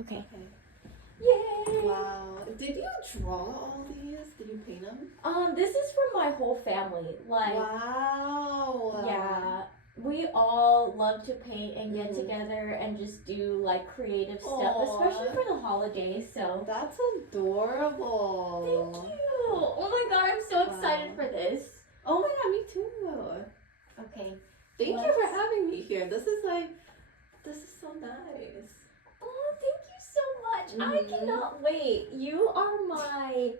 Okay. Yay! Wow. Did you draw all these? Did you paint them? This is for my whole family. Like, Wow. yeah, we all love to paint and get Mhm. together and just do like creative stuff, Aw. especially for the holidays. So That's adorable. thank you. Oh my god, I'm so excited for this. Oh my god, me too. Okay. Thank you for having me here. This is so nice. Oh, thank you so much. I Mhm. cannot wait. You are my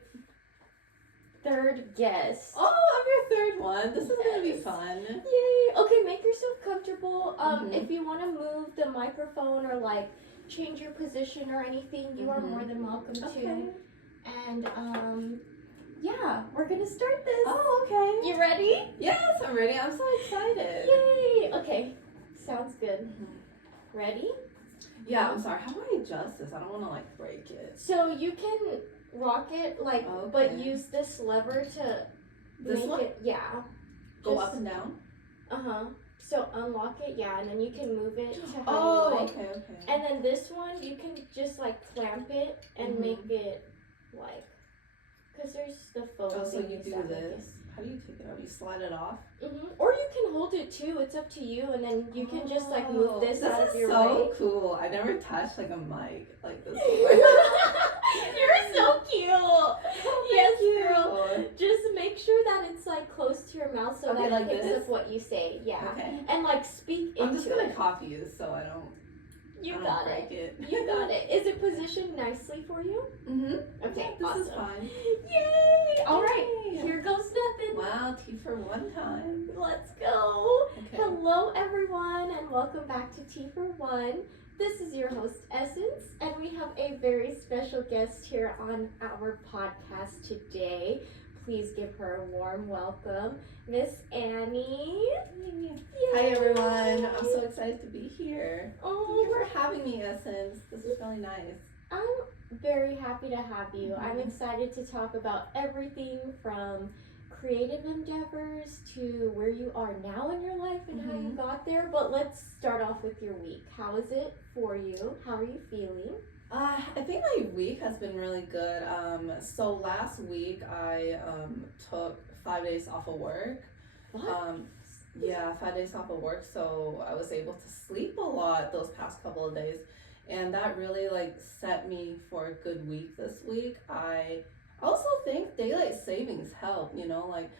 third guest. Oh, I'm your third one. This is gonna be Yes. fun. Yay! Okay, make yourself comfortable. Mhm. If you want to move the microphone or like change your position or anything, you are more than welcome Okay. to. And yeah, we're gonna start this. Oh, okay. You ready? Yes, I'm ready. I'm so excited. Yay! Okay, sounds good. Mhm. Ready? Yeah, I'm sorry. How do I adjust this? I don't want to like break it. So you can rock it like, Okay. but use this lever to This make one? it. Yeah. Go Just- up and down. So unlock it, yeah, and then you can move it to how Oh, you like. okay. And then this one, you can just like clamp it and Mhm. make it like, cause there's the foam. Oh, so you thingies do that make this. How do you take it out? You slide it off. Or you can hold it too. It's up to you, and then you can just like move this out of your This is so way. cool. I never touched like a mic like this You're so cute. Yes, you. girl. Just make sure that it's like close to your mouth so Okay, that like it picks this? up what you say. Yeah. Okay. And like speak into I'm just gonna it. copy you so I don't You I don't got break it. it. You got it. Is it positioned nicely for you? Okay, This awesome. is fine. Yay! All right, Yay. here goes nothing. Wow, tea for one time. Let's go. Okay. Hello, everyone, and welcome back to Tea for One. This is your host, Essence, and we have a very special guest here on our podcast today. Please give her a warm welcome, Miss Annie. Hi Yay. everyone. I'm so excited to be here. Thank you Oh, for having me, Essence. This is really nice. I'm very happy to have you. I'm Mhm. excited to talk about everything from creative endeavors to where you are now in your life and how you Mhm. got there. But let's start off with your week. How is it for you? How are you feeling? I think my week has been really good. So last week I took 5 days off of work. What? Yeah, 5 days off of work, so I was able to sleep a lot those past couple of days, and that really like set me for a good week this week. I also think daylight savings helped. Like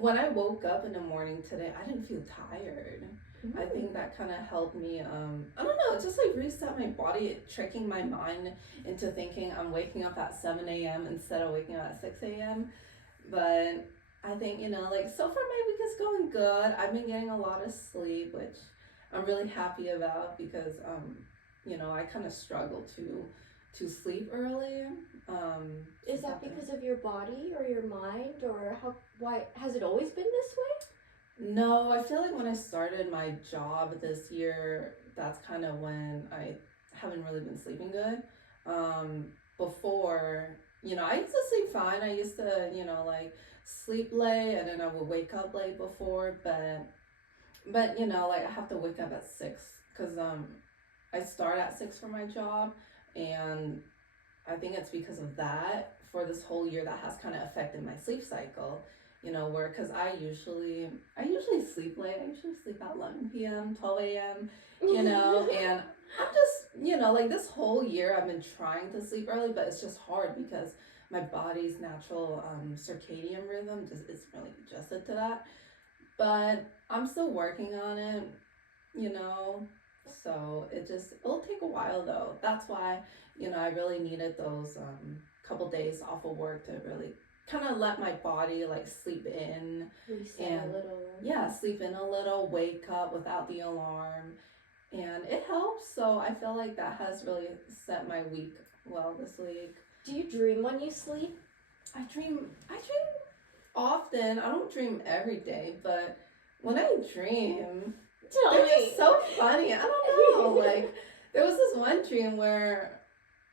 when I woke up in the morning today, I didn't feel tired. I think that kind of helped me. I don't know, it just like reset my body, tricking my mind into thinking I'm waking up at 7 a.m. instead of waking up at 6 a.m. But I think, like so far my week is going good. I've been getting a lot of sleep, which I'm really happy about because, I kind of struggle to sleep early. Is that because of your body or your mind, or why has it always been this way? No, I feel like when I started my job this year, that's kind of when I haven't really been sleeping good. Before, I used to sleep fine. I used to, like sleep late and then I would wake up late before, but like I have to wake up at 6 because I start at 6 for my job, and I think it's because of that for this whole year that has kind of affected my sleep cycle. Where because I usually sleep late. I usually sleep at 11 p.m., 12 a.m. And I'm just like this whole year I've been trying to sleep early, but it's just hard because my body's natural circadian rhythm just isn't really adjusted to that. But I'm still working on it. So it'll take a while though. That's why I really needed those couple days off of work to really kind of let my body like sleep in. Reset a little. Yeah, sleep in a little, wake up without the alarm, and it helps. So I feel like that has really set my week well this week. Do you dream when you sleep? I dream often. I don't dream every day, but when I dream, they're just so funny. I don't know. Like there was this one dream where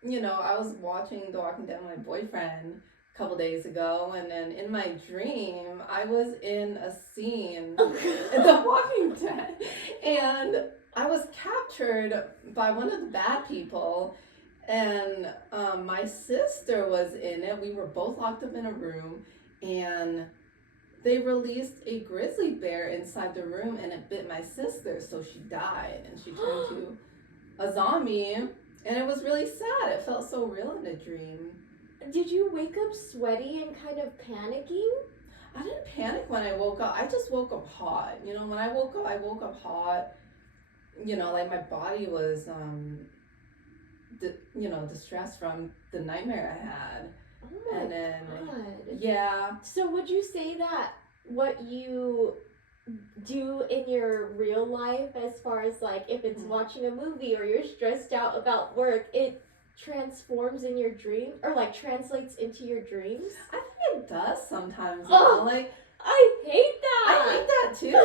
I was watching The Walking Dead with my boyfriend a couple days ago, and then in my dream I was in a scene in The Walking Dead, and I was captured by one of the bad people, And my sister was in it. We were both locked up in a room, and they released a grizzly bear inside the room, and it bit my sister, so she died, and she turned to a zombie, and it was really sad. It felt so real in a dream. Did you wake up sweaty and kind of panicking? I didn't panic when I woke up. I just woke up hot. When I woke up hot. Like my body was, distressed from the nightmare I had. Oh my and then, God. Yeah. So would you say that what you do in your real life, as far as like if it's watching a movie or you're stressed out about work, it transforms in your dream or like translates into your dreams? I think it does sometimes. Like I hate that. I hate that too.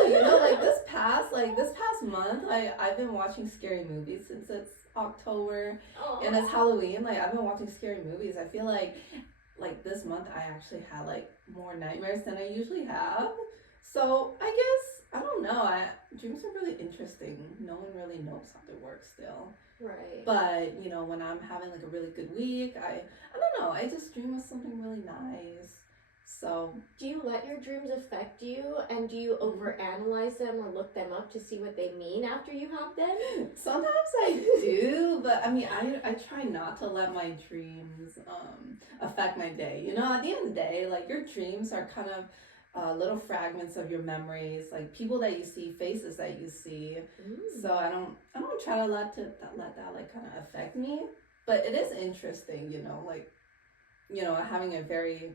Like this past month, I've been watching scary movies since it's October and it's Halloween. Like I've been watching scary movies. I feel like this month I actually had like more nightmares than I usually have. So I guess I don't know. Dreams are really interesting. No one really knows how they work still. Right. But when I'm having like a really good week, I don't know. I just dream of something really nice. So, do you let your dreams affect you, and do you overanalyze them or look them up to see what they mean after you have them? Sometimes I do, but I mean, I try not to let my dreams affect my day. At the end of the day, like your dreams are kind of little fragments of your memories, like people that you see, faces that you see. So I don't try to let that like kind of affect me, but it is interesting, having a very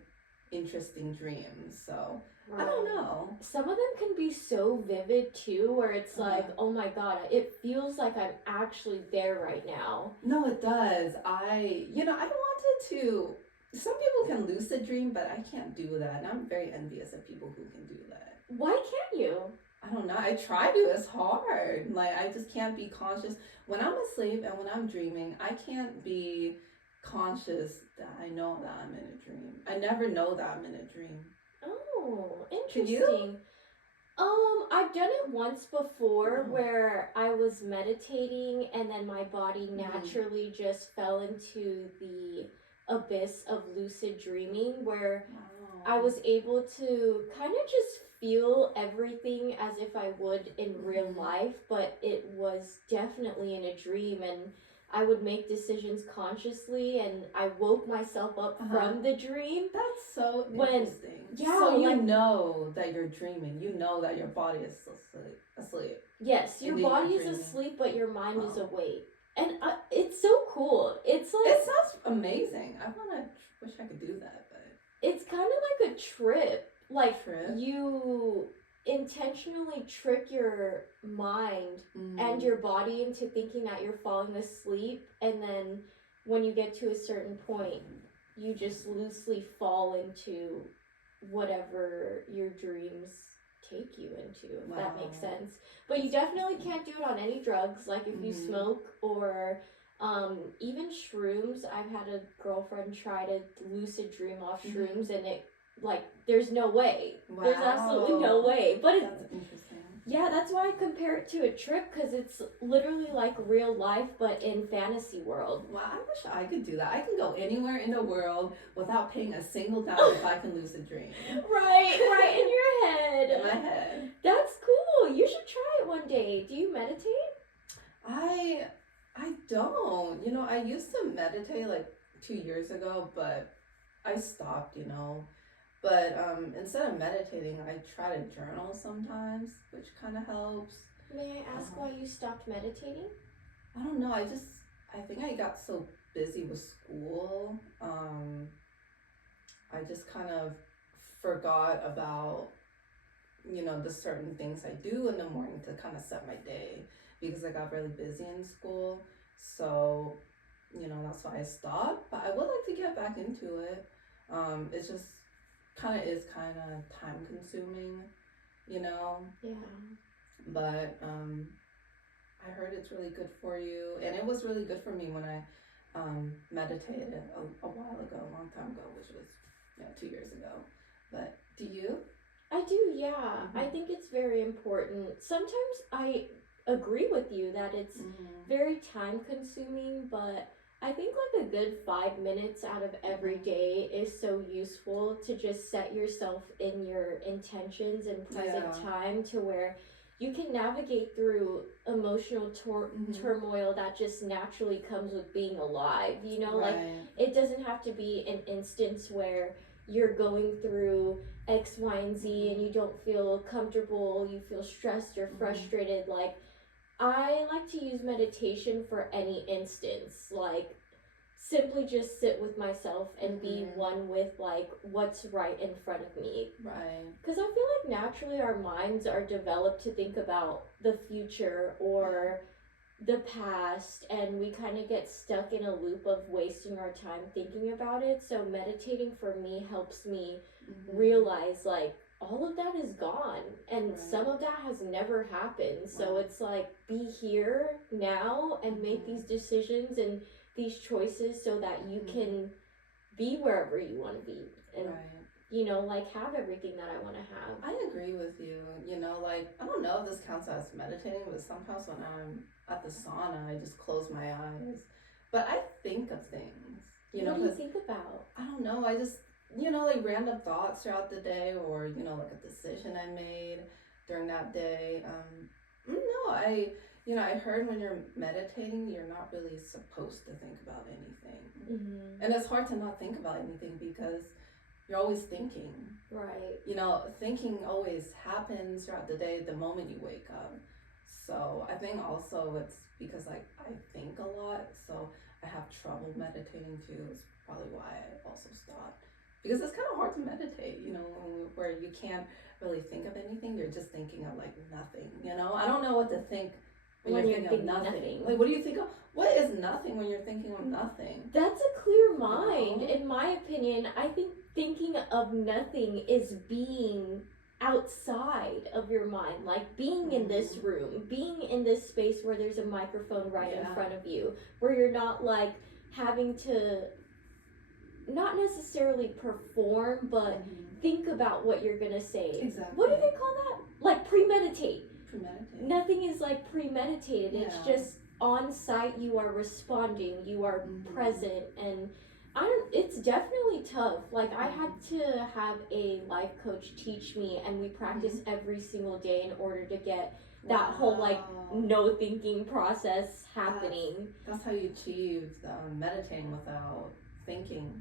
interesting dreams. So right. I don't know. Some of them can be so vivid too, where it's like, oh my God, it feels like I'm actually there right now. No, it does. I wanted to. Some people can lucid dream, but I can't do that. And I'm very envious of people who can do that. Why can't you? I don't know. I try to. It's hard. Like I just can't be conscious when I'm asleep and when I'm dreaming. I can't be conscious that I know that I'm in a dream. I never know that I'm in a dream. Oh, interesting. Can you? I've done it once before where I was meditating and then my body naturally just fell into the abyss of lucid dreaming where I was able to kind of just feel everything as if I would in real life, but it was definitely in a dream, and I would make decisions consciously, and I woke myself up from the dream. That's so interesting. Yeah, so you know that you're dreaming. You know that your body is asleep. Yes, your body is asleep, but your mind is awake. And it's so cool. It's like... It sounds amazing. Wish I could do that, but... It's kind of like a trip. Like, you intentionally trick your mind and your body into thinking that you're falling asleep, and then when you get to a certain point, you just loosely fall into whatever your dreams take you into, if that makes sense. But you definitely can't do it on any drugs, like if you smoke or even shrooms. I've had a girlfriend try to lucid dream off shrooms, and it, like, there's no way. There's absolutely no way. But that's interesting. Yeah, that's why I compare it to a trip, because it's literally like real life, but in fantasy world. Wow, I wish I could do that. I can go anywhere in the world without paying a single dime if I can lucid dream. Right in your head. In my head. That's cool. You should try it one day. Do you meditate? I don't. I used to meditate like 2 years ago, but I stopped, But instead of meditating, I try to journal sometimes, which kind of helps. May I ask why you stopped meditating? I don't know. I think I got so busy with school. I just kind of forgot about, the certain things I do in the morning to kind of set my day, because I got really busy in school. So, that's why I stopped. But I would like to get back into it. It's just kind of time consuming, Yeah. But I heard it's really good for you, and it was really good for me when I meditated a while ago, a long time ago, which was 2 years ago. But do you? I do, yeah. I think it's very important. Sometimes I agree with you that it's very time consuming, but I think like a good 5 minutes out of every day is so useful to just set yourself in your intentions and present time to where you can navigate through emotional turmoil that just naturally comes with being alive. You know, like it doesn't have to be an instance where you're going through X, Y, and Z and you don't feel comfortable, you feel stressed or frustrated. Like, I like to use meditation for any instance, like simply just sit with myself and be one with like what's right in front of me. Right. Because I feel like naturally our minds are developed to think about the future or the past, and we kind of get stuck in a loop of wasting our time thinking about it. So meditating for me helps me realize like all of that is gone and some of that has never happened. So it's like be here now and make these decisions and these choices so that you can be wherever you want to be and you know, like have everything that I want to have. I agree with you. You know, like I don't know if this counts as meditating, but sometimes when I'm at the sauna, I just close my eyes. But I think of things. You know, what do you think about? I don't know. I just, you know, like random thoughts throughout the day, or you know, like a decision I made during that day. No, I heard when you're meditating, you're not really supposed to think about anything, and it's hard to not think about anything because you're always thinking. Right. You know, thinking always happens throughout the day the moment you wake up. So I think also it's because like I think a lot, so I have trouble meditating too. It's probably why I also stopped. Because it's kind of hard to meditate, you know, where you can't really think of anything. You're just thinking of like nothing, you know? I don't know what to think when you're thinking of nothing. Like, what do you think of? What is nothing when you're thinking of nothing? That's a clear mind. You know? In my opinion, I think thinking of nothing is being outside of your mind, like being in this room, being in this space where there's a microphone right in front of you, where you're not like having to not necessarily perform, but think about what you're gonna say. Exactly. What do they call that? Like premeditate. Premeditate. Nothing is like premeditated. Yeah. It's just on site. You are responding. You are present, and it's definitely tough. Like I had to have a life coach teach me, and we practice every single day in order to get that whole like no thinking process happening. That's how you achieved meditating without thinking.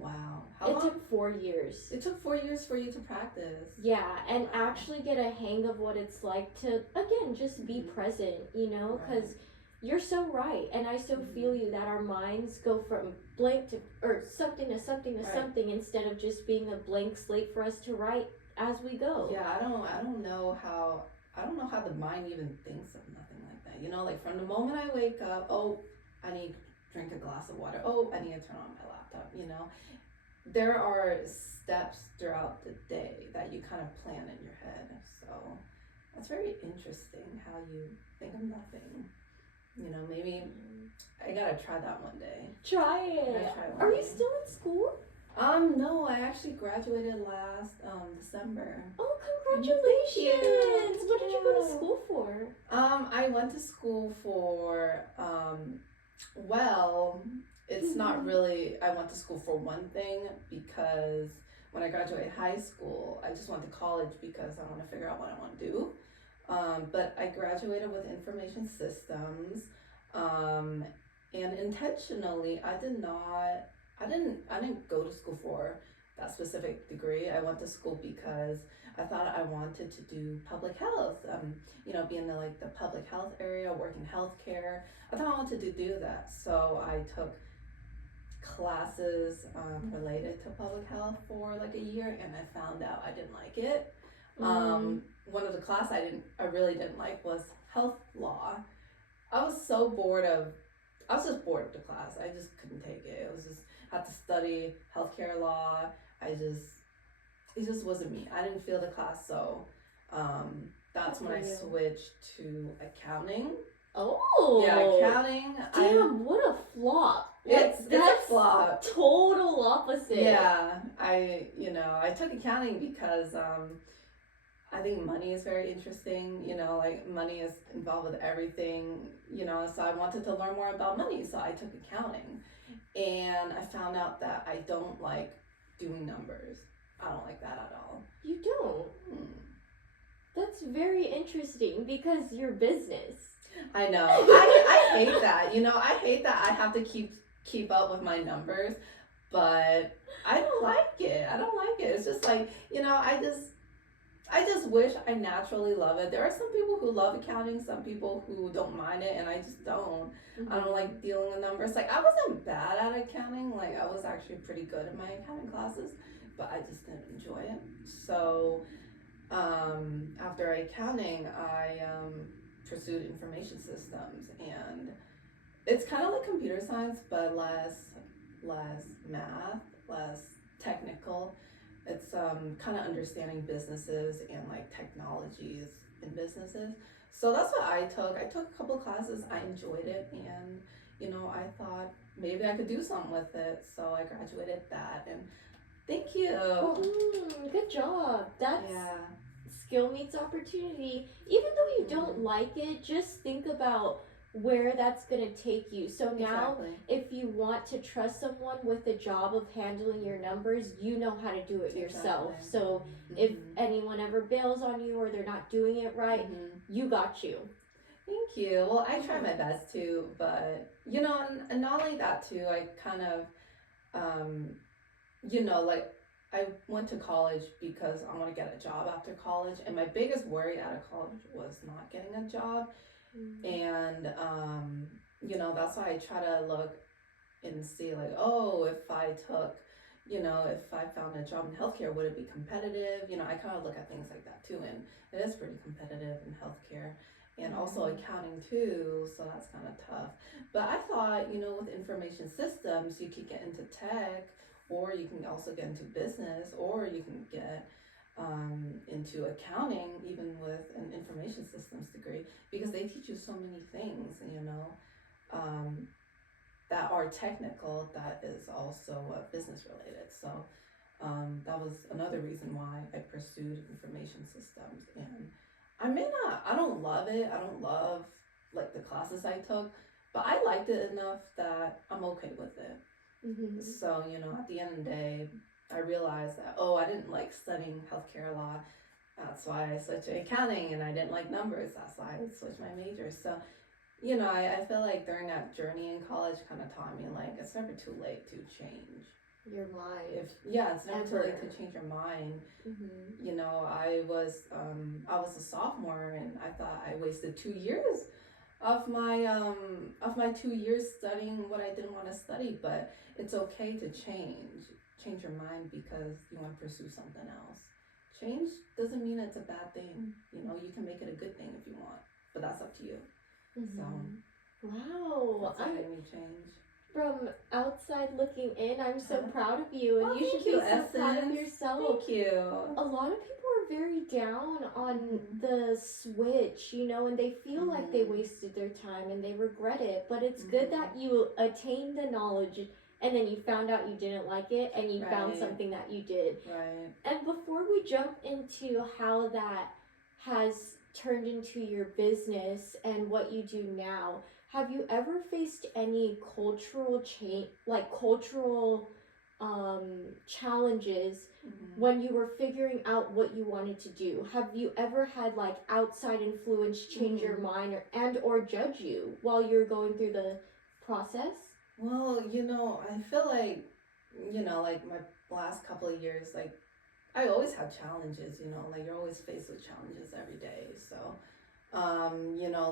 Wow. How long? Took 4 years. It took 4 years for you to practice. Yeah, and actually get a hang of what it's like to, again, just be present, you know, because you're so right. And I so feel you that our minds go from blank to, or something to something to something instead of just being a blank slate for us to write as we go. Yeah, I don't know how the mind even thinks of nothing like that. You know, like from the moment I wake up, oh, I need drink a glass of water. Oh, I need to turn on my laptop, you know. There are steps throughout the day that you kind of plan in your head. So that's very interesting how you think of nothing. You know, maybe I gotta try that one day. Try it. Are you still in school? No, I actually graduated last December. Oh, congratulations! What did you go to school for? I went to school for well, it's not really, I went to school for one thing because when I graduated high school, I just went to college because I want to figure out what I want to do. But I graduated with information systems, and intentionally, I didn't go to school for that specific degree. I went to school because I thought I wanted to do public health, you know, be in the public health area, work in healthcare. I thought I wanted to do that. So I took classes related to public health for like a year, and I found out I didn't like it. One of the class I really didn't like was health law. I was just bored of the class. I just couldn't take it. It was just, had to study healthcare law. It just wasn't me. I didn't feel the class, so that's when I switched to accounting. Oh. Yeah, accounting. Damn, what a flop. It's a flop. Total opposite. Yeah, I took accounting because I think money is very interesting, like money is involved with everything, so I wanted to learn more about money, so I took accounting. And I found out that I don't like doing numbers. I don't like that at all. You don't? That's very interesting because you're business. I know. I hate that. I hate that I have to keep up with my numbers, but I don't like it. I don't like it. It's just like, I just wish I naturally love it. There are some people who love accounting, some people who don't mind it, and I just don't. Mm-hmm. I don't like dealing with numbers. Like, I wasn't bad at accounting. Like, I was actually pretty good at my accounting classes, but I just didn't enjoy it. So, after accounting, I pursued information systems, and it's kind of like computer science, but less math, less technical. It's kind of understanding businesses and like technologies in businesses. So that's what I took. I took a couple of classes. I enjoyed it, and I thought maybe I could do something with it. So I graduated that, and thank you. Good job. That's Yeah. Skill meets opportunity. Even though you don't like it, just think about where that's going to take you. So now, Exactly. if you want to trust someone with the job of handling your numbers, you know how to do it yourself. So if anyone ever bails on you or they're not doing it right, you got you. Thank you. Well, I try my best too, but and not only that too, I kind of like I went to college because I want to get a job after college, and my biggest worry out of college was not getting a job. And that's why I try to look and see, like, oh, if I took, if I found a job in healthcare, would it be competitive? I kind of look at things like that too, and it is pretty competitive in healthcare, and also accounting too, so that's kind of tough. But I thought, with information systems, you could get into tech, or you can also get into business, or you can get into accounting, even with an information systems degree, because they teach you so many things, that are technical, that is also business related. So that was another reason why I pursued information systems. And I don't love it. I don't love like the classes I took, but I liked it enough that I'm okay with it. So, at the end of the day, I realized that, I didn't like studying healthcare a lot. That's why I switched to accounting, and I didn't like numbers. That's why I switched my major. So, I feel like during that journey in college kind of taught me, like, it's never too late to change your mind. It's never too late to change your mind. I was a sophomore, and I thought I wasted 2 years of my 2 years studying what I didn't want to study. But it's okay to change your mind because you want to pursue something else. Change doesn't mean it's a bad thing. You can make it a good thing if you want, but that's up to you. So wow, that's made me change. From outside looking in, I'm so proud of you, and you should be so proud of yourself. Thank you. A lot of people are very down on the switch, and they feel like they wasted their time and they regret it, but it's good that you attained the knowledge and then you found out you didn't like it and you found something that you did. Right. And before we jump into how that has turned into your business and what you do now, have you ever faced any cultural challenges when you were figuring out what you wanted to do? Have you ever had like outside influence change your mind or judge you while you're going through the process? Well, I feel like, like my last couple of years, like I always have challenges, like you're always faced with challenges every day. So,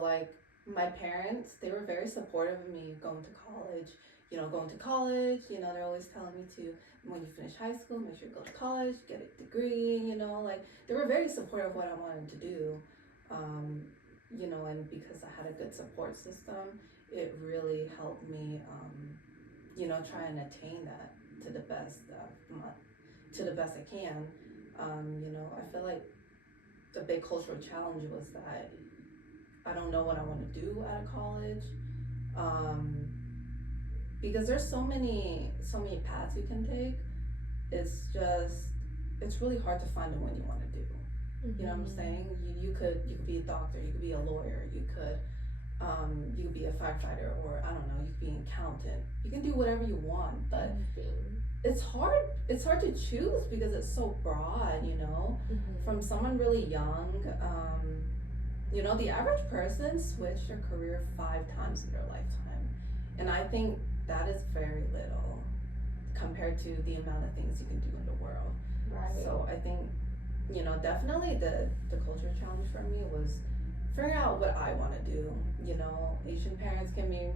like my parents, they were very supportive of me going to college. They're always telling me to, when you finish high school, make sure you go to college, get a degree, like they were very supportive of what I wanted to do. And because I had a good support system, it really helped me, try and attain that to the best I can. I feel like the big cultural challenge was that I don't know what I want to do out of college, because there's so many paths you can take. It's really hard to find the one you want to do. You know what I'm saying? You could be a doctor, you could be a lawyer, you could be a firefighter, or I don't know, you could be an accountant. You can do whatever you want, but it's hard to choose because it's so broad, you know. From someone really young, you know, the average person switched their career 5 times in their lifetime, and I think that is very little compared to the amount of things you can do in the world. Right. So I think, you know, definitely the culture challenge for me was figuring out what I want to do. You know, Asian parents can be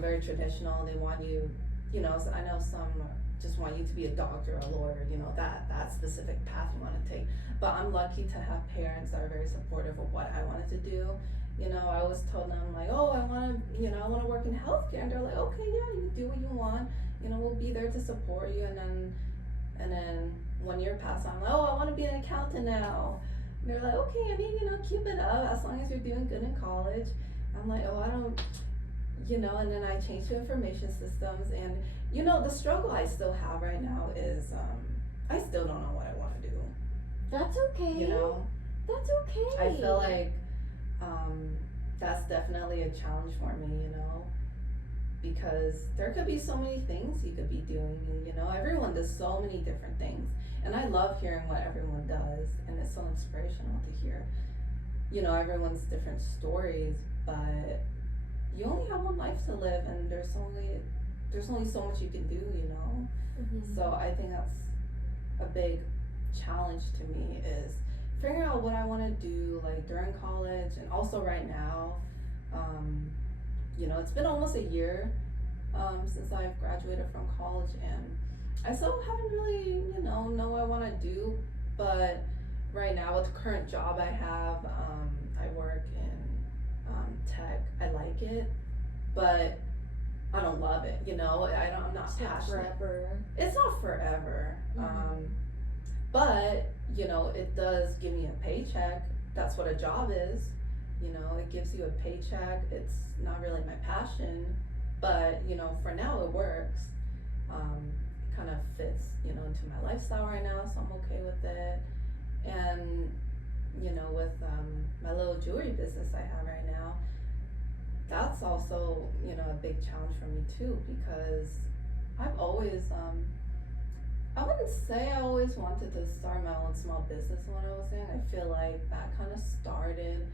very traditional. They want you, you know, so I know some just want you to be a doctor or a lawyer, you know, that specific path you want to take. But I'm lucky to have parents that are very supportive of what I wanted to do. You know, I always told them like, oh, I want to work in healthcare, and they're like, okay, yeah, you do what you want. You know, we'll be there to support you. And then 1 year passed, I'm like, oh, I want to be an accountant now. And they're like, okay, I mean, you know, keep it up as long as you're doing good in college. I'm like, oh, I don't, you know, and then I changed to information systems. And, you know, the struggle I still have right now is I still don't know what I want to do. That's okay. You know? That's okay. I feel like that's definitely a challenge for me, you know? Because there could be so many things you could be doing, you know, everyone does so many different things, and I love hearing what everyone does, and it's so inspirational to hear, you know, everyone's different stories. But you only have one life to live, and there's only so much you can do, you know. So I think that's a big challenge to me, is figuring out what I want to do, like during college and also right now. You know, it's been almost a year since I've graduated from college, and I still haven't really, you know what I want to do. But right now, with the current job I have, I work in tech. I like it, but I don't love it. You know, I'm not It's not passionate. forever. It's not forever. But you know, it does give me a paycheck. That's what a job is. You know, it gives you a paycheck. It's not really my passion, but you know, for now it works. It kind of fits, you know, into my lifestyle right now, so I'm okay with it. And you know, with my little jewelry business I have right now, that's also, you know, a big challenge for me too, because I've always I wouldn't say I always wanted to start my own small business when I was young. I feel like that kind of started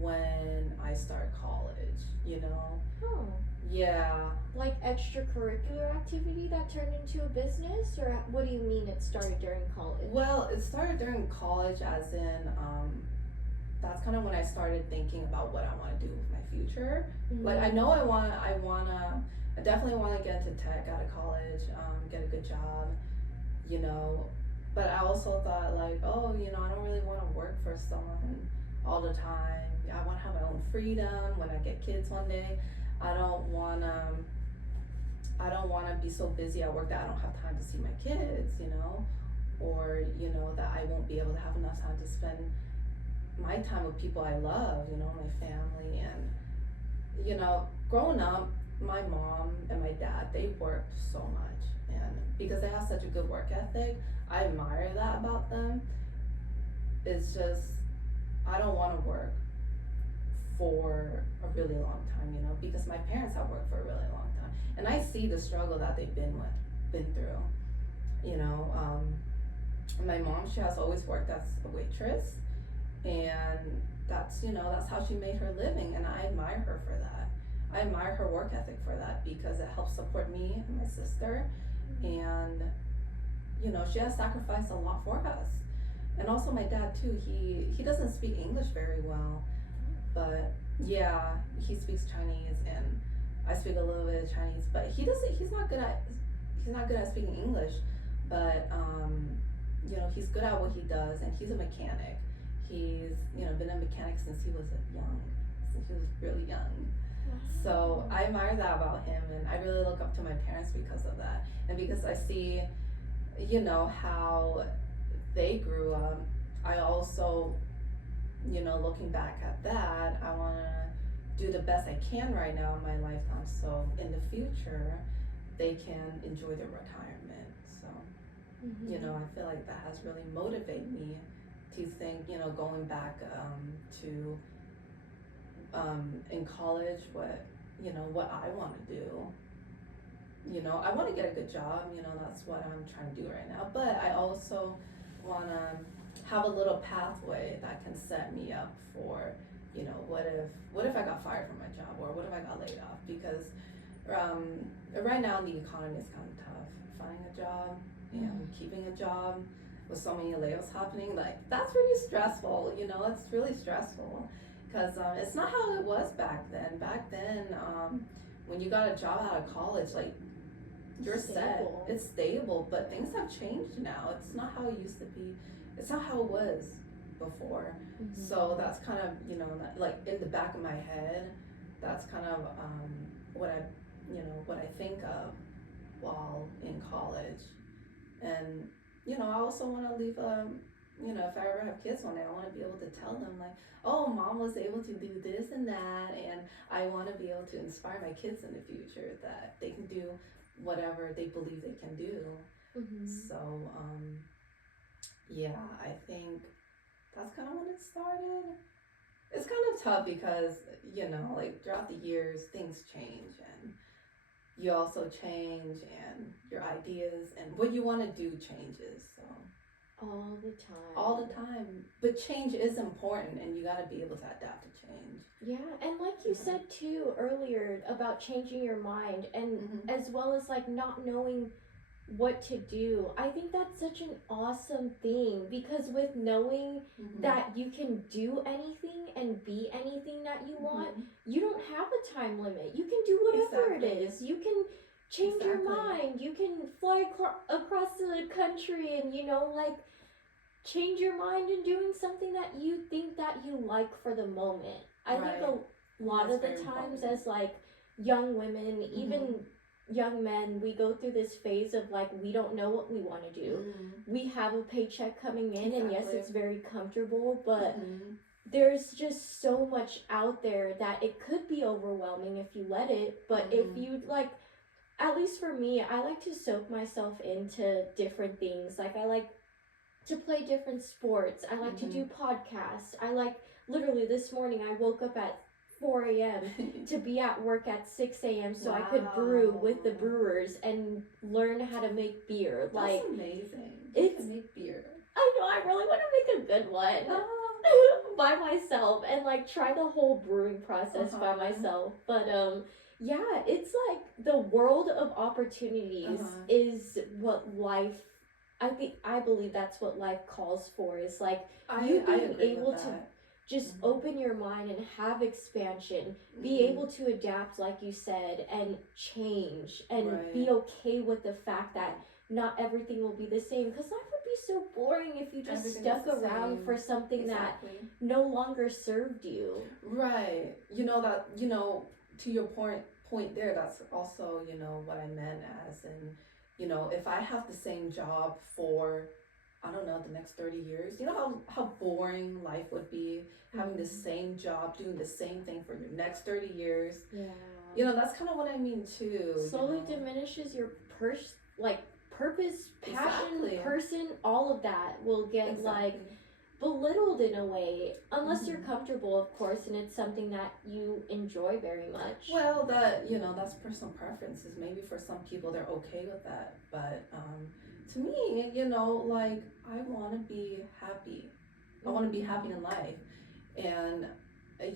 when I started college, you know? Oh. Yeah. Like extracurricular activity that turned into a business? Or what do you mean it started during college? Well, it started during college, as in, that's kind of when I started thinking about what I want to do with my future. Like, I know I definitely want to get into tech out of college, get a good job, you know. But I also thought, like, oh, you know, I don't really want to work for someone all the time. I want to have my own freedom when I get kids one day. I don't want to be so busy at work that I don't have time to see my kids, you know, or, you know, that I won't be able to have enough time to spend my time with people I love, you know, my family. And, you know, growing up, my mom and my dad, they worked so much, and because they have such a good work ethic, I admire that about them. It's just, I don't want to work for a really long time, you know, because my parents have worked for a really long time, and I see the struggle that they've been through, you know. My mom, she has always worked as a waitress, and that's, you know, that's how she made her living, and I admire her for that. I admire her work ethic for that, because it helps support me and my sister, and, you know, she has sacrificed a lot for us. And also my dad too, he doesn't speak English very well, but yeah, he speaks Chinese, and I speak a little bit of Chinese, but he's not good at speaking English, but you know, he's good at what he does, and he's a mechanic. He's, you know, been a mechanic since he was really young. So I admire that about him, and I really look up to my parents because of that, and because I see, you know, how they grew up. I also, you know, looking back at that, I want to do the best I can right now in my lifetime, so in the future they can enjoy their retirement. So you know, I feel like that has really motivated me do you think, going back to in college, what I want to do? I want to get a good job, that's what I'm trying to do right now. But I also want to have a little pathway that can set me up for, what if I got fired from my job, or what if I got laid off? Because right now the economy is kind of tough. Finding a job and keeping a job with so many layoffs happening, like that's really stressful. It's really stressful because it's not how it was back then. Back then, when you got a job out of college, like you're set, it's stable. But things have changed now. It's not how it used to be. It's not how it was before. So that's kind of like in the back of my head. That's kind of what I think of while in college. And I also want to leave if I ever have kids one day, I want to be able to tell them like, oh, mom was able to do this and that, and I want to be able to inspire my kids in the future that they can do whatever they believe they can do. So yeah, I think that's kind of when it started. It's kind of tough because like throughout the years things change, and you also change, and your ideas and what you want to do changes. So all the time, but change is important, and you got to be able to adapt to change. Yeah, and like you said too earlier about changing your mind, and as well as like not knowing what to do. I think that's such an awesome thing, because with knowing that you can do anything and be anything that you want, you don't have a time limit. You can do whatever it is. You can change your mind. You can fly across the country and like change your mind in doing something that you think that you like for the moment. I think a lot of the times as like young women, even young men, we go through this phase of like we don't know what we want to do. We have a paycheck coming in, and yes, it's very comfortable, but there's just so much out there that it could be overwhelming if you let it. But if you like, at least for me, I like to soak myself into different things. Like I like to play different sports. I like to do podcasts. I like, literally this morning I woke up at 4 a.m. to be at work at 6 a.m. so I could brew with the brewers and learn how to make beer. That's amazing. You can make beer. I know, I really want to make a good one by myself and like try the whole brewing process by myself. But yeah, it's like the world of opportunities is what life, I believe that's what life calls for, is like you being able to just open your mind and have expansion, be able to adapt, like you said, and change, and be okay with the fact that not everything will be the same, because life would be so boring if you just stuck around for something that no longer served you. Right. To your point there, that's also, what I meant as in, if I have the same job for, I don't know, the next 30 years, how boring life would be, having the same job, doing the same thing for your next 30 years. Yeah. That's kind of what I mean too. Slowly diminishes your purpose, passion, person, all of that will get like belittled in a way, unless you're comfortable, of course, and it's something that you enjoy very much. Well, that's personal preferences. Maybe for some people they're okay with that, but to me, like I want to be happy. I want to be happy in life, and I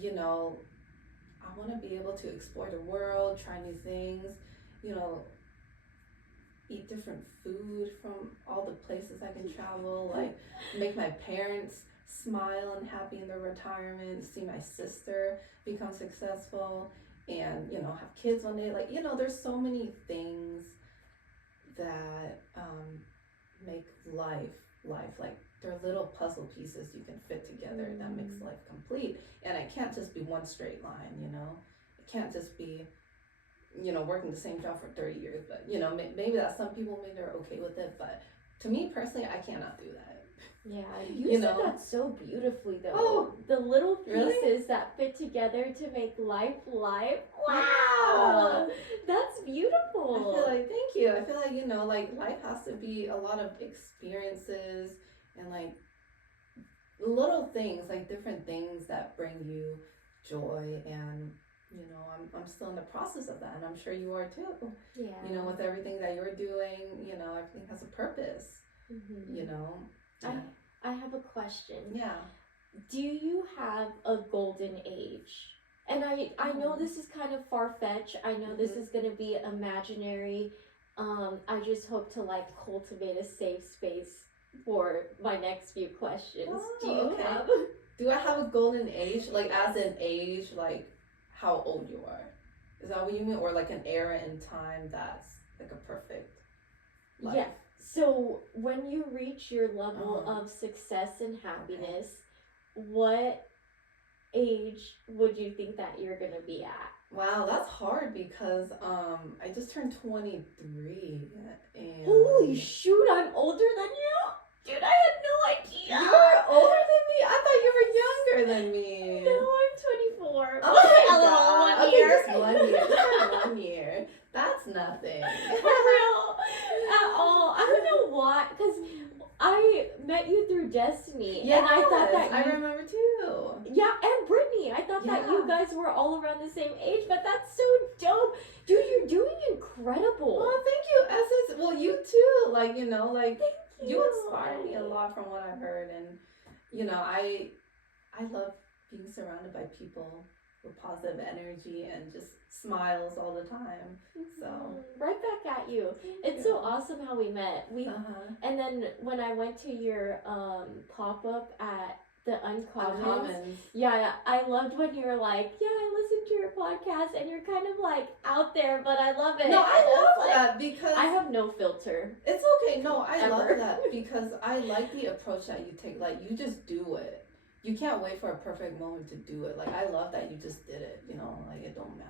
want to be able to explore the world, try new things, eat different food from all the places I can travel, like make my parents smile and happy in their retirement, see my sister become successful, and have kids one day. Like there's so many things that make life like they're little puzzle pieces you can fit together that makes life complete. And it can't just be one straight line. It can't just be working the same job for 30 years, but maybe that some people, maybe they're okay with it, but to me personally, I cannot do that. Yeah, you said that so beautifully though. Oh, the little pieces that fit together to make life. Wow, that's beautiful. I feel like, thank you. I feel like like life has to be a lot of experiences, and like little things, like different things that bring you joy. And I'm still in the process of that, and I'm sure you are too. Yeah. With everything that you're doing, everything has a purpose. Yeah. I have a question. Yeah. Do you have a golden age? And I know this is kind of far-fetched. I know this is going to be imaginary. I just hope to like cultivate a safe space for my next few questions. Do you have? Do I have a golden age? Like as an age, like how old you are? Is that what you mean? Or like an era in time that's like a perfect life? Yeah. So when you reach your level of success and happiness, what age would you think that you're gonna be at? Wow, that's hard because I just turned 23 and holy shoot, I'm older than you? Dude, I had no idea. You're older than me? I thought you were younger than me. No, I'm 24. Oh my God. God. Okay, just 1 year. Just 1 year. That's nothing. For real. At all. I don't know why, because I met you through Destiny. Yeah, and I thought that I remember too. Yeah, and Brittany. I thought that you guys were all around the same age, but that's so dope. Dude, you're doing incredible. Oh, thank you, Essence. Well, you too. Like, Thank you inspire me a lot from what I've heard. And, I love being surrounded by people with positive energy and just smiles all the time. So right back at you. It's so awesome how we met. And then when I went to your pop-up at the Uncommons. Yeah, I loved when you were like, yeah, I listened to your podcast, and you're kind of like out there, but I love it. No, I love that because I have no filter. It's okay. No, I love that because I like the approach that you take. Like, you just do it. You can't wait for a perfect moment to do it. Like, I love that you just did it. Like, it don't matter.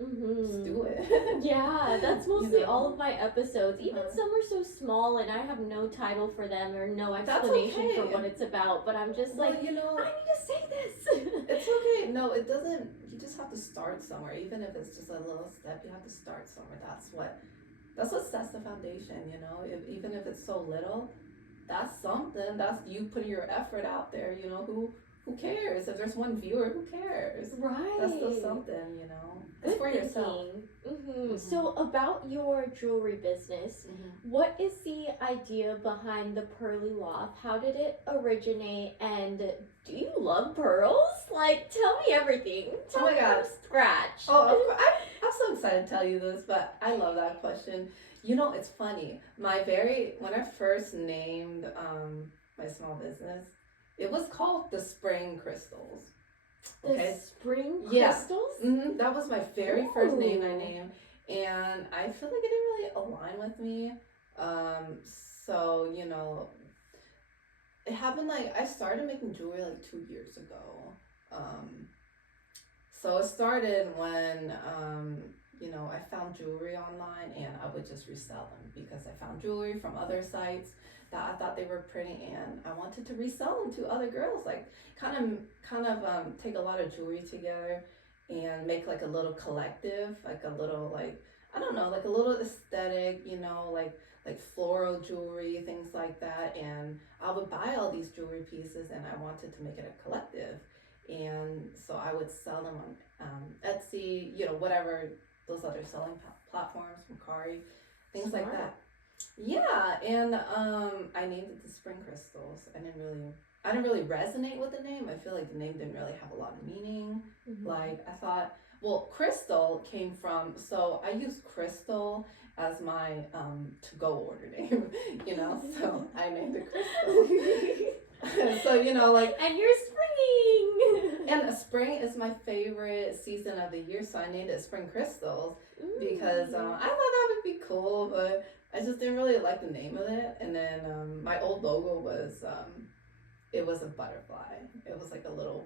Just do it. Yeah, that's mostly all of my episodes. Even some are so small and I have no title for them or no explanation for what it's about. But I'm just like, I need to say this. It's okay. No, it doesn't. You just have to start somewhere. Even if it's just a little step, you have to start somewhere. That's what sets the foundation, even if it's so little, that's something. That's you putting your effort out there, who cares? If there's one viewer, who cares? Right. That's still something, It's for yourself. So about your jewelry business, what is the idea behind the Pearly Loft? How did it originate? And do you love pearls? Like, tell me everything. Tell me from scratch. Oh, I'm so excited to tell you this, but I love that question. It's funny. When I first named my small business, it was called the Spring Crystals. The Spring Crystals? Yeah. That was my very first name I named, and I feel like it didn't really align with me. So it happened I started making jewelry 2 years ago. So it started when I found jewelry online and I would just resell them because I found jewelry from other sites that I thought they were pretty and I wanted to resell them to other girls, kind of take a lot of jewelry together and make a little collective, a little I don't know, a little aesthetic, like floral jewelry, things like that. And I would buy all these jewelry pieces and I wanted to make it a collective. And so I would sell them on Etsy, whatever those other selling platforms, Mercari, things like that. Yeah, and I named it the Spring Crystals. I didn't really resonate with the name. I feel like the name didn't really have a lot of meaning. I thought, well, crystal came from, so I use crystal as my to-go order name, so I named it Crystal. So, and you're springing. And spring is my favorite season of the year, so I named it Spring Crystals because I thought that would be cool, but I just didn't really like the name of it. And then my old logo was, it was a butterfly. It was a little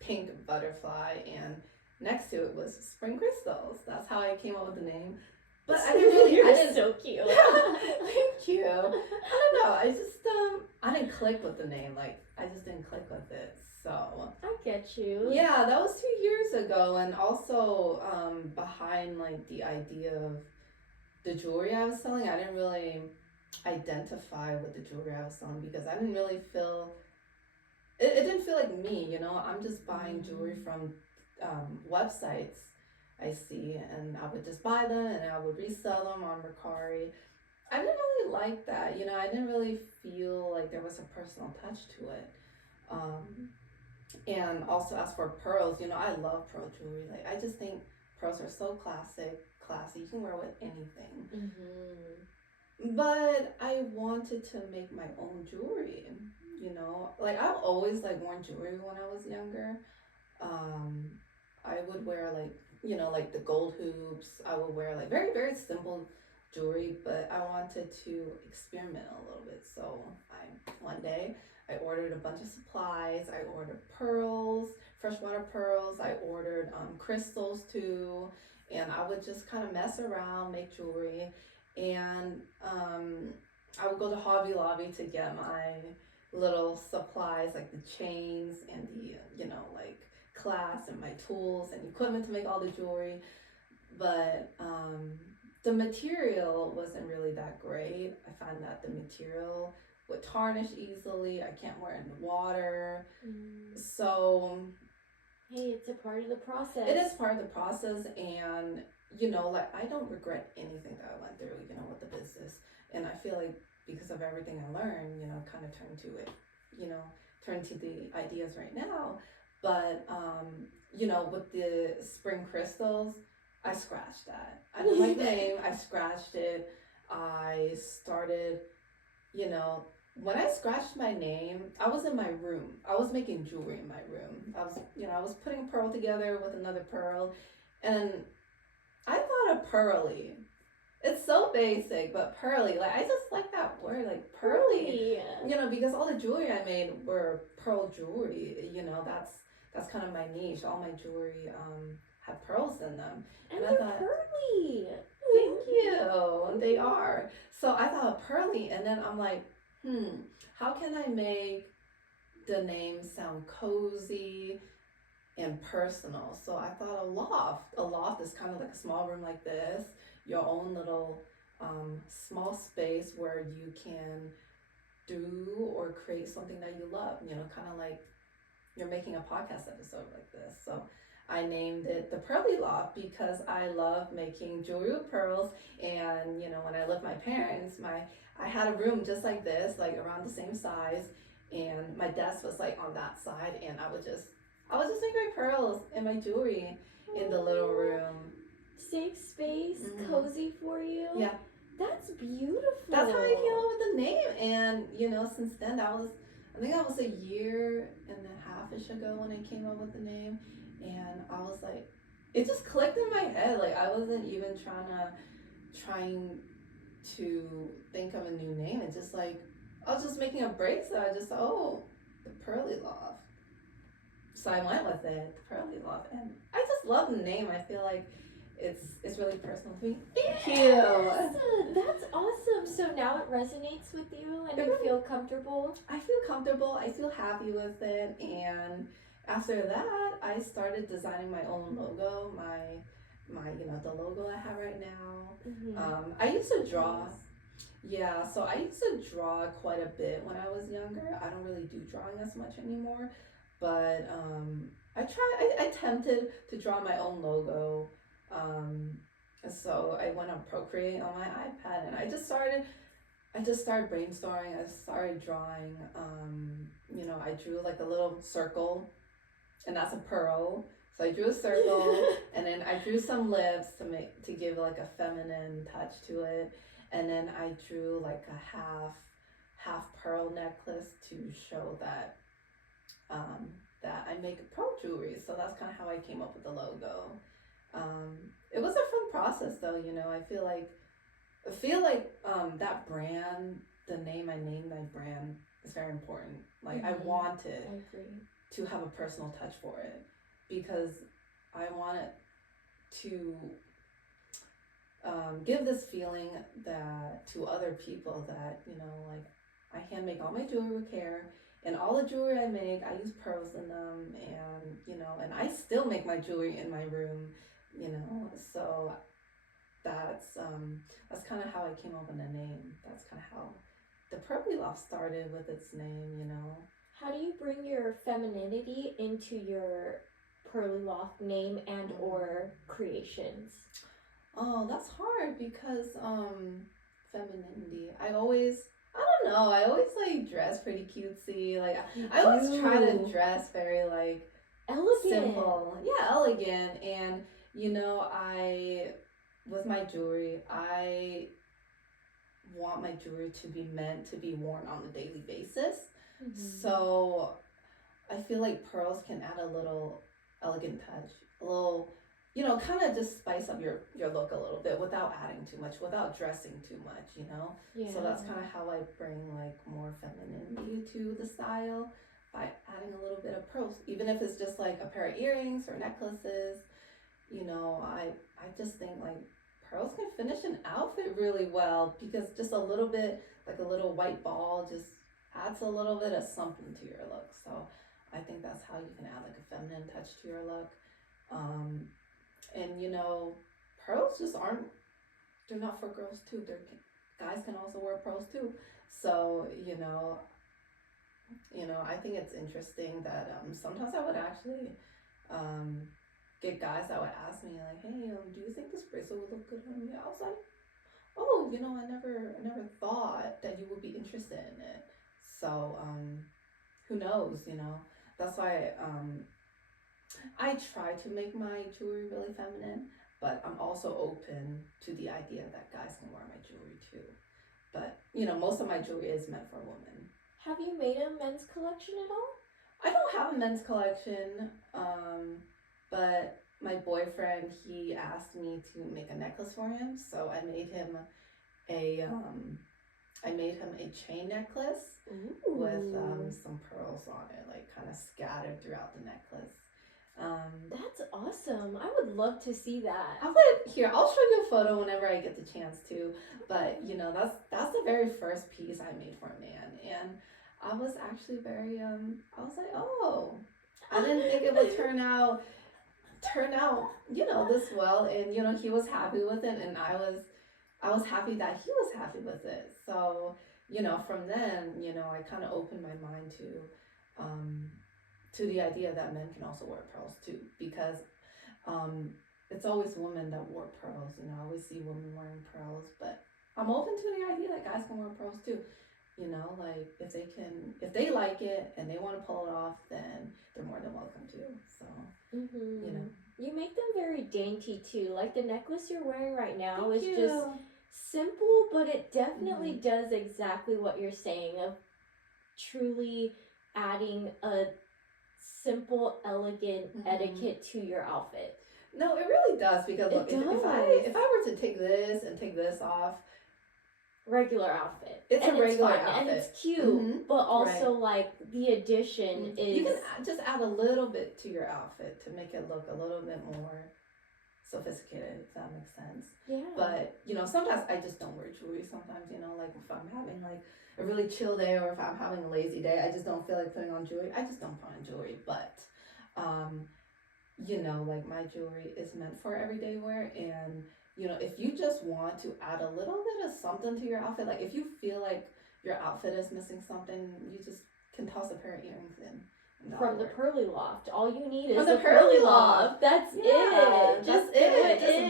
pink butterfly, and next to it was Spring Crystals. That's how I came up with the name. But I didn't really. You're so cute. Thank you. I don't know. I didn't click with the name. I just didn't click with it. So I get you. Yeah, that was 2 years ago, and also behind the idea of the jewelry I was selling, I didn't really identify with the jewelry I was selling because I didn't really feel it didn't feel like me, you know. I'm just buying jewelry from websites I see, and I would just buy them and I would resell them on Mercari. I didn't really like that, you know. I didn't really feel like there was a personal touch to it. Um, and also, as for pearls, you know, I love pearl jewelry. Like, I just think pearls are so classy. You can wear with anything. But I wanted to make my own jewelry, you know. Like, I've always like worn jewelry when I was younger. Um, I would wear like, you know, like the gold hoops. I would wear like very, very simple jewelry, but I wanted to experiment a little bit. So one day I ordered a bunch of supplies. I ordered pearls, freshwater pearls. I ordered crystals too, and I would just kind of mess around, make jewelry, and I would go to Hobby Lobby to get my little supplies like the chains and the you know, like class and my tools and equipment to make all the jewelry. But the material wasn't really that great. I found that the material would tarnish easily. I can't wear it in the water. So hey, it's a part of the process. it is part of the process, and you know, like I don't regret anything that I went through, you know, with the business. And I feel like because of everything I learned, you know, kind of turned to it, you know, turned to the ideas right now. But you know, with the spring crystals, I scratched that. I didn't like the name. I scratched it. I started, you know, when I scratched my name, I was in my room. I was making jewelry in my room. I was putting a pearl together with another pearl, and I thought of pearly. It's so basic, but pearly. Like I just like that word, like pearly. You know, because all the jewelry I made were pearl jewelry. You know, that's kind of my niche. All my jewelry have pearls in them, and I thought pearly. Thank you. They are. So I thought pearly, and then I'm like, how can I make the name sound cozy and personal? So I thought a loft. A loft is kind of like a small room like this, your own little small space where you can do or create something that you love, you know, kind of like you're making a podcast episode like this. So I named it the Pearly Loft because I love making jewelry with pearls. And you know, when I lived with my parents, I had a room just like this, like around the same size, and my desk was like on that side, and I would just make my pearls and my jewelry in the little room. Safe space, cozy for you. Yeah. That's beautiful. That's how I came up with the name. And you know, since then I think that was a year and a half-ish ago when I came up with the name. And I was like, it just clicked in my head. Like I wasn't even trying to think of a new name. It's just like I was just making a break, so I just thought, the Pearly Loft. So I went with it, the Pearly Loft, and I just love the name. I feel like it's really personal to me. Thank you. That's awesome. So now it resonates with you, and you feel comfortable. I feel comfortable. I feel happy with it, and after that, I started designing my own logo. My you know, the logo I have right now. I used to draw. Yeah, so I used to draw quite a bit when I was younger. I don't really do drawing as much anymore, but I attempted to draw my own logo. So I went on Procreate on my iPad, and I just started brainstorming. I started drawing. You know, I drew like a little circle, and that's a pearl. So I drew a circle, and then I drew some lips to give like a feminine touch to it, and then I drew like a half pearl necklace to show that that I make pearl jewelry. So that's kind of how I came up with the logo. It was a fun process though, you know. I feel like that brand, the name I named my brand, is very important. Like I wanted to have a personal touch for it because I wanted to give this feeling that to other people that, you know, like I hand make all my jewelry with care, and all the jewelry I make, I use pearls in them, and you know, and I still make my jewelry in my room, you know. So that's kind of how I came up with the name. That's kind of how the Pearly Loft started with its name, you know. How do you bring your femininity into your Pearly Loft name and or creations? Oh, that's hard because femininity. I don't know. I always like dress pretty cutesy. Like I always try to dress very like elegant, simple. Yeah, elegant. And I with my jewelry, I want my jewelry to be meant to be worn on a daily basis. So I feel like pearls can add a little elegant touch, a little, kind of just spice up your look a little bit without adding too much, without dressing too much. Yeah. So that's kind of how I bring like more femininity to the style by adding a little bit of pearls, even if it's just like a pair of earrings or necklaces. I just think like pearls can finish an outfit really well because just a little bit, like a little white ball, just adds a little bit of something to your look. So I think that's how you can add like a feminine touch to your look. And pearls just aren't, they're not for girls too. Guys can also wear pearls too. So, I think it's interesting that sometimes I would actually get guys that would ask me like, hey, do you think this bracelet would look good on me? I was like, oh, I never thought that you would be interested in it. So, who knows, That's why I try to make my jewelry really feminine, but I'm also open to the idea that guys can wear my jewelry too. But, most of my jewelry is meant for women. Have you made a men's collection at all? I don't have a men's collection, but my boyfriend, he asked me to make a necklace for him, so I made him a chain necklace. Ooh. With some pearls on it, like kind of scattered throughout the necklace. That's awesome. I would love to see that. I'll show you a photo whenever I get the chance to. But that's the very first piece I made for a man, and I was actually very I was like, oh, I didn't think it would turn out this well, and he was happy with it, and I was happy that he was happy with it. So from then I kind of opened my mind to the idea that men can also wear pearls too, because it's always women that wear pearls. I always see women wearing pearls, but I'm open to the idea that guys can wear pearls too. Like if they like it and they want to pull it off, then they're more than welcome to. So you make them very dainty too. Like the necklace you're wearing right now is just simple, but it definitely does exactly what you're saying of truly adding a simple, elegant etiquette to your outfit. No, it really does, because look, if I were to take this and take this off, regular outfit. It's a regular outfit. And it's cute, but also like the addition is... You can just add a little bit to your outfit to make it look a little bit more sophisticated, if that makes sense. Yeah. But, sometimes I just don't wear jewelry. Sometimes, like if I'm having like a really chill day, or if I'm having a lazy day, I just don't feel like putting on jewelry. I just don't put on jewelry. But, like my jewelry is meant for everyday wear, and if you just want to add a little bit of something to your outfit, like if you feel like your outfit is missing something, you just can toss a pair of earrings in. From the Pearly Loft. All you need is the Pearly Loft. That's it. Just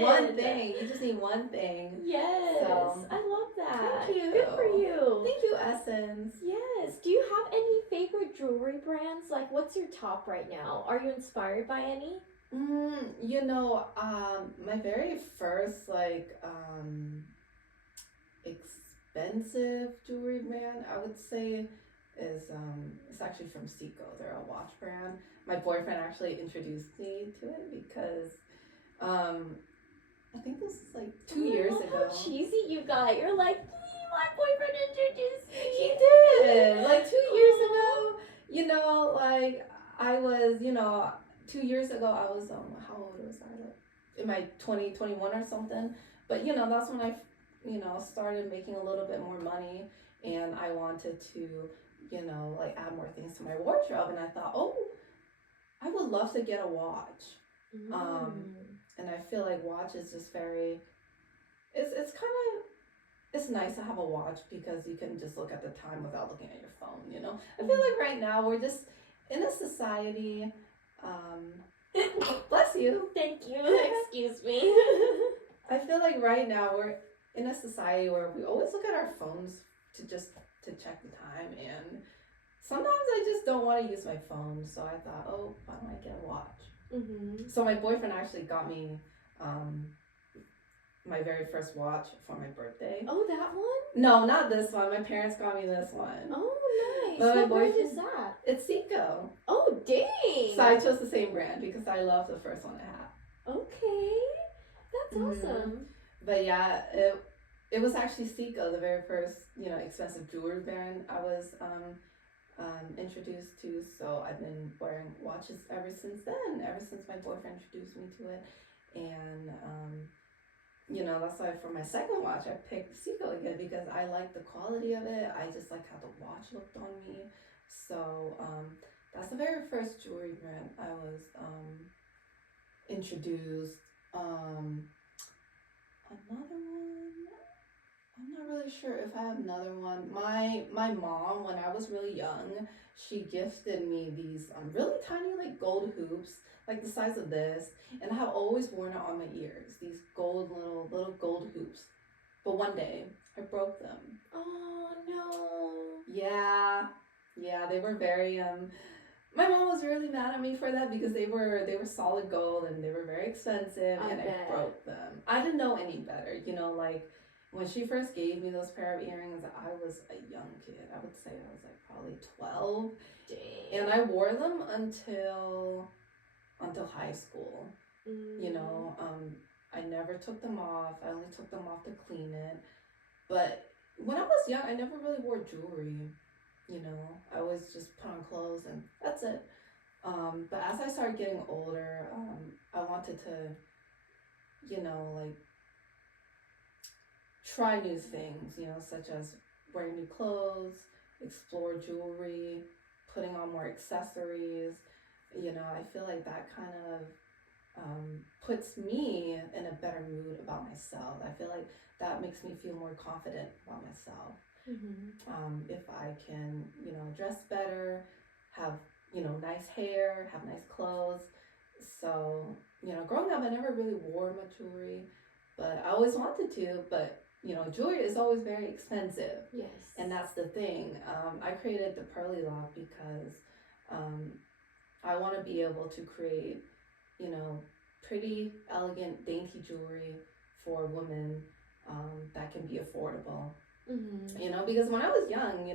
one thing. You just need one thing. Yes. So, I love that. Thank you. Good for you. Thank you, Essence. Yes. Do you have any favorite jewelry brands? Like, what's your top right now? Are you inspired by any? My very first expensive jewelry brand, I would say, is it's actually from Seiko. They're a watch brand. My boyfriend actually introduced me to it because I think this is like 2 years ago. How cheesy you got. You're like, my boyfriend introduced me. He did. Like 2 years ago, I was, 2 years ago I was how old was I? Like in my 21 or something. But that's when I started making a little bit more money, and I wanted to add more things to my wardrobe, and I thought, oh, I would love to get a watch. And I feel like watch is just very, it's just nice to have a watch because you can just look at the time without looking at your phone, you know? I feel like right now we're just in a society, bless you. Thank you. Excuse me. I feel like right now we're in a society where we always look at our phones to check the time, and sometimes I just don't want to use my phone, so I thought, oh, why don't I get a watch? Mm-hmm. So my boyfriend actually got me my very first watch for my birthday. Oh, that one? No, not this one. My parents got me this one. Oh, nice. But What brand is that? It's Seiko. Oh, dang. So I chose the same brand because I love the first one I had. Okay. That's awesome. But yeah, it was actually Seiko, the very first, expensive jewelry brand I was introduced to. So I've been wearing watches ever since then, ever since my boyfriend introduced me to it. And that's why for my second watch I picked Seiko again because I like the quality of it. I just like how the watch looked on me. So that's the very first jewelry brand I was introduced. Another one, I'm not really sure if I have another one. My mom, when I was really young, she gifted me these really tiny like gold hoops, like the size of this, and I have always worn it on my ears. These gold little gold hoops. But one day I broke them. Oh no. Yeah, they were very my mom was really mad at me for that because they were solid gold and they were very expensive, and I broke them. I didn't know any better, like when she first gave me those pair of earrings, I was a young kid. I would say I was like probably 12. Dang. And I wore them until high school. I never took them off. I only took them off to clean it. But when I was young, I never really wore jewelry. I always just put on clothes and that's it. But as I started getting older, I wanted to, like try new things, such as wearing new clothes, explore jewelry, putting on more accessories. I feel like that kind of puts me in a better mood about myself. I feel like that makes me feel more confident about myself. Mm-hmm. If I can, dress better, have, nice hair, have nice clothes. So, growing up, I never really wore much jewelry, but I always wanted to. But, jewelry is always very expensive. Yes. And that's the thing. I created the Pearly Lock because I want to be able to create, pretty, elegant, dainty jewelry for women that can be affordable. Mm-hmm. Because when I was young,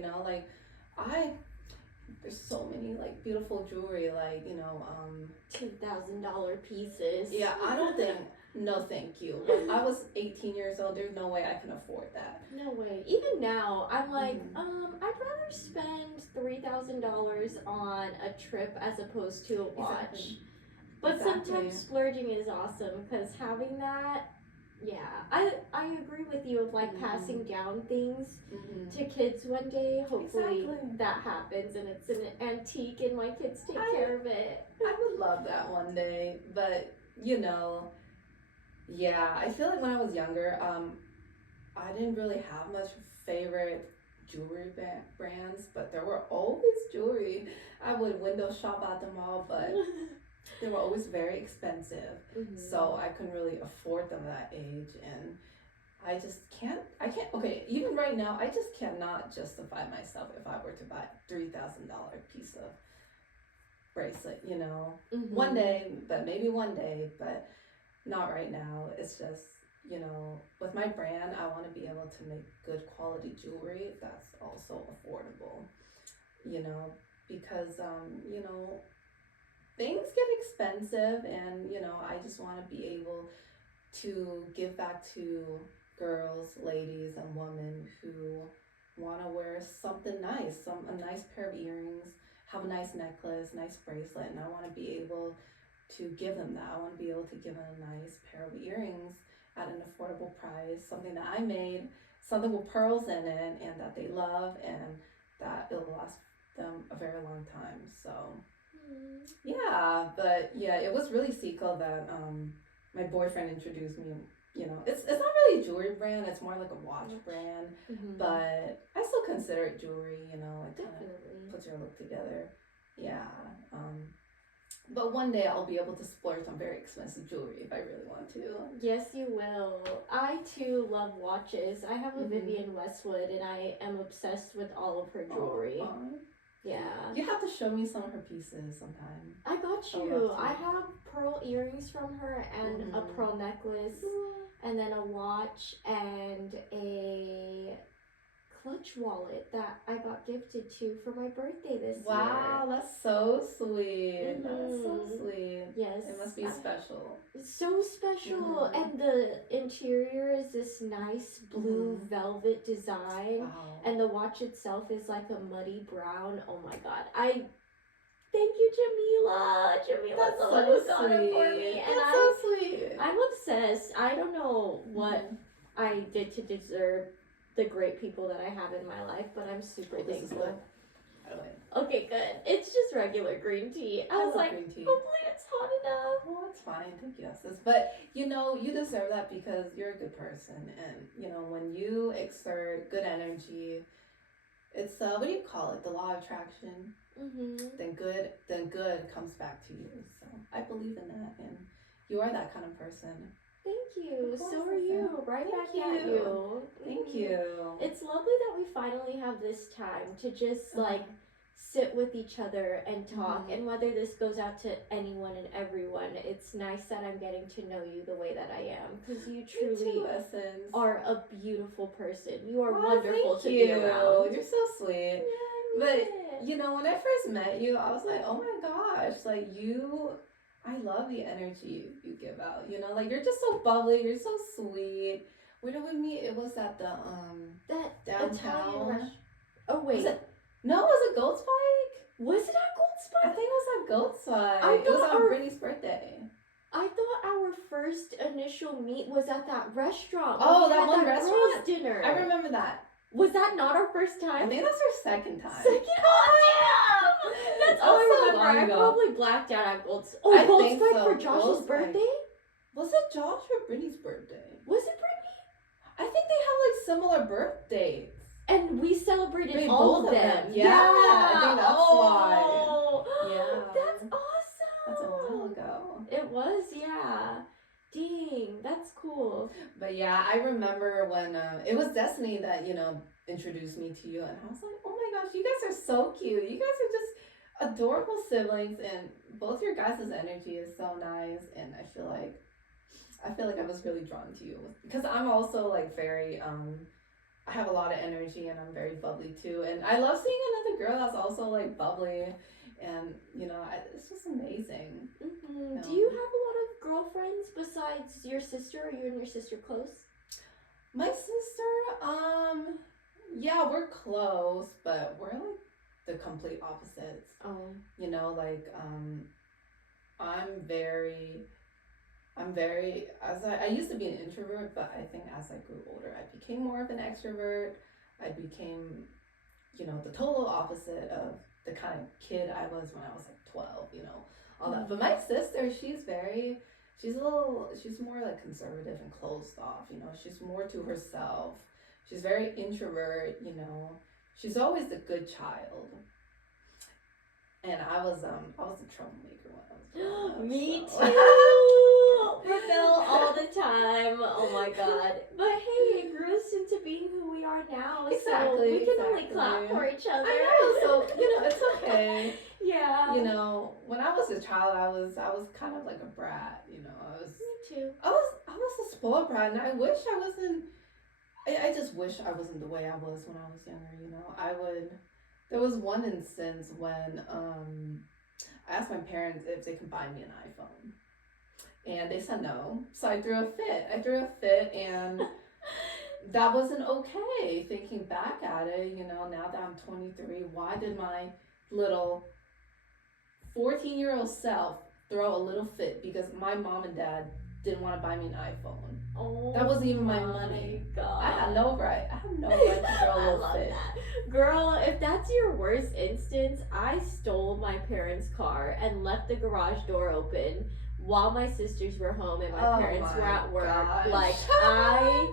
there's so many like beautiful jewelry, like $2,000 pieces. Yeah, I don't think. No, thank you. When I was 18 years old, there's no way I can afford that. No way. Even now, I'm like, I'd rather spend $3,000 on a trip as opposed to a watch. Exactly. But sometimes splurging is awesome because having that, I agree with you of like passing down things to kids one day. Hopefully that happens and it's an antique and my kids take care of it. I would love that one day, but I feel like when I was younger, I didn't really have much favorite jewelry brands, but there were always jewelry. I would window shop at the mall, but they were always very expensive, so I couldn't really afford them at that age, and I can't, okay, even right now, I just cannot justify myself if I were to buy a $3,000 piece of bracelet, one day, but maybe one day, but not right now. It's just, with my brand, I want to be able to make good quality jewelry that's also affordable, because, things get expensive, and I just want to be able to give back to girls, ladies, and women who want to wear something nice, a nice pair of earrings, have a nice necklace, nice bracelet, and I want to be able to give them that. I want to be able to give them a nice pair of earrings at an affordable price, something that I made, something with pearls in it, and that they love, and that it'll last them a very long time. So it was really Seiko that my boyfriend introduced me. It's not really a jewelry brand. It's more like a watch brand, Mm-hmm. but I still consider it jewelry. You know, it kind Definitely. of puts your look together. Yeah. But one day I'll be able to splurge on very expensive jewelry if I really want to. Yes, you will. I too love watches. I have a Mhm. Vivienne Westwood, and I am obsessed with all of her jewelry. Yeah. You have to show me some of her pieces sometime. I got I you. love to. I have pearl earrings from her and a Mhm. pearl necklace, and then a watch and a clutch wallet that I got gifted to for my birthday this Wow, that's so sweet. That's so Mhm. sweet. year. Yes. It must be special. It's so special, Mhm. and the interior is this nice blue Mhm. velvet design, Wow. and the watch itself is like a muddy brown. Oh my god! I thank you, Jamila. Jamila's That's the so one who got it for sweet. me, and That's so sweet. I'm obsessed. I don't know what Mhm. I did to deserve the great people that I have in my life, but I'm super Oh, this is thankful. good. I like it. Okay, good. It's just regular green tea. I was love like, green tea. hopefully it's hot enough. Well, it's fine. Thank you, sis. But you know, you deserve that because you're a good person, and you know when you exert good energy, it's what do you call it? The law of attraction. Mm-hmm. Then good comes back to you. So I believe in that, and you are that kind of person. Thank you. Of course, So are you. Right Thank back you. at you. Thank Mhm. you. It's lovely that we finally have this time to just like sit with each other and talk. Mhm. And whether this goes out to anyone and everyone, it's nice that I'm getting to know you the way that I am, because you Me truly too, Essence. are a beautiful person. You are Aw, wonderful thank to you. be around. You're so sweet. Yeah, But yeah. you know, when I first met you, I was like, oh my gosh, like I love the energy you give out. You know, like you're just so bubbly, you're so sweet. Where did we meet? It was at the That Italian downtown. restaurant. Oh wait, Was it? No, was it Gold Spike? was it at Gold I Spike? think it was at Gold Spike. I It was thought on our- Brittany's birthday. I thought our first initial meet was at that restaurant. Oh, when we that had one girls' restaurant? dinner. I remember that. Was that not our first I time? think that's our second time. Second? Oh damn! That's all That was I so remember. long I ago. probably blacked out at Gold. I Gold think Spike so. for Josh's Gold Spike. birthday. Was it Josh or Brittany's birthday? Was it Brittany? I think they have like similar birthdays. And we celebrated Maybe all both of of them. them. Yeah, I think that's why. Oh, Yeah. That's awesome. That's a while ago. It was, yeah. Dang, that's cool. But yeah, I remember when it was Destiny that, you know, introduced me to you, and I was like, oh my gosh, you guys are so cute. You guys are just adorable siblings, and both your guys' energy is so nice, and I feel like I was really drawn to you because I'm also like very I have a lot of energy and I'm very bubbly too, and I love seeing another girl that's also like bubbly, and you know it's just amazing. Mm-hmm. Do you have a lot of girlfriends besides your sister? Are you and your sister close? My sister, yeah, we're close, but we're like the complete opposites. Oh. You know, like I'm very as I used to be an introvert, but I think as I grew older I became more of an extrovert. I became, you know, the total opposite of the kind of kid I was when I was like 12, you know, all that. But my sister, she's more like conservative and closed off, you know, she's more to herself. She's very introvert, you know. She's always the good child. And I was a troublemaker when I was growing up. Me so. too. Rebel all the time. Oh my god. But hey, it grew us into being who we are now. So we can only clap for each other. I know, so you know, it's okay. Yeah. You know, when I was a child, I was kind of like a brat. You know, Me too. I was a spoiled brat, and I wish I wasn't. I just wish I wasn't the way I was when I was younger. You know, there was one instance when I asked my parents if they could buy me an iPhone, and they said no. So I threw a fit, and that wasn't okay. Thinking back at it, you know, now that I'm 23, why did my little 14-year-old self throw a little fit because my mom and dad didn't want to buy me an iPhone? Oh, that wasn't even my money. God. I had no right to throw a little I love fit. that. Girl, if that's your worst instance, I stole my parents' car and left the garage door open while my sisters were home and my parents were at work. Gosh. Like, I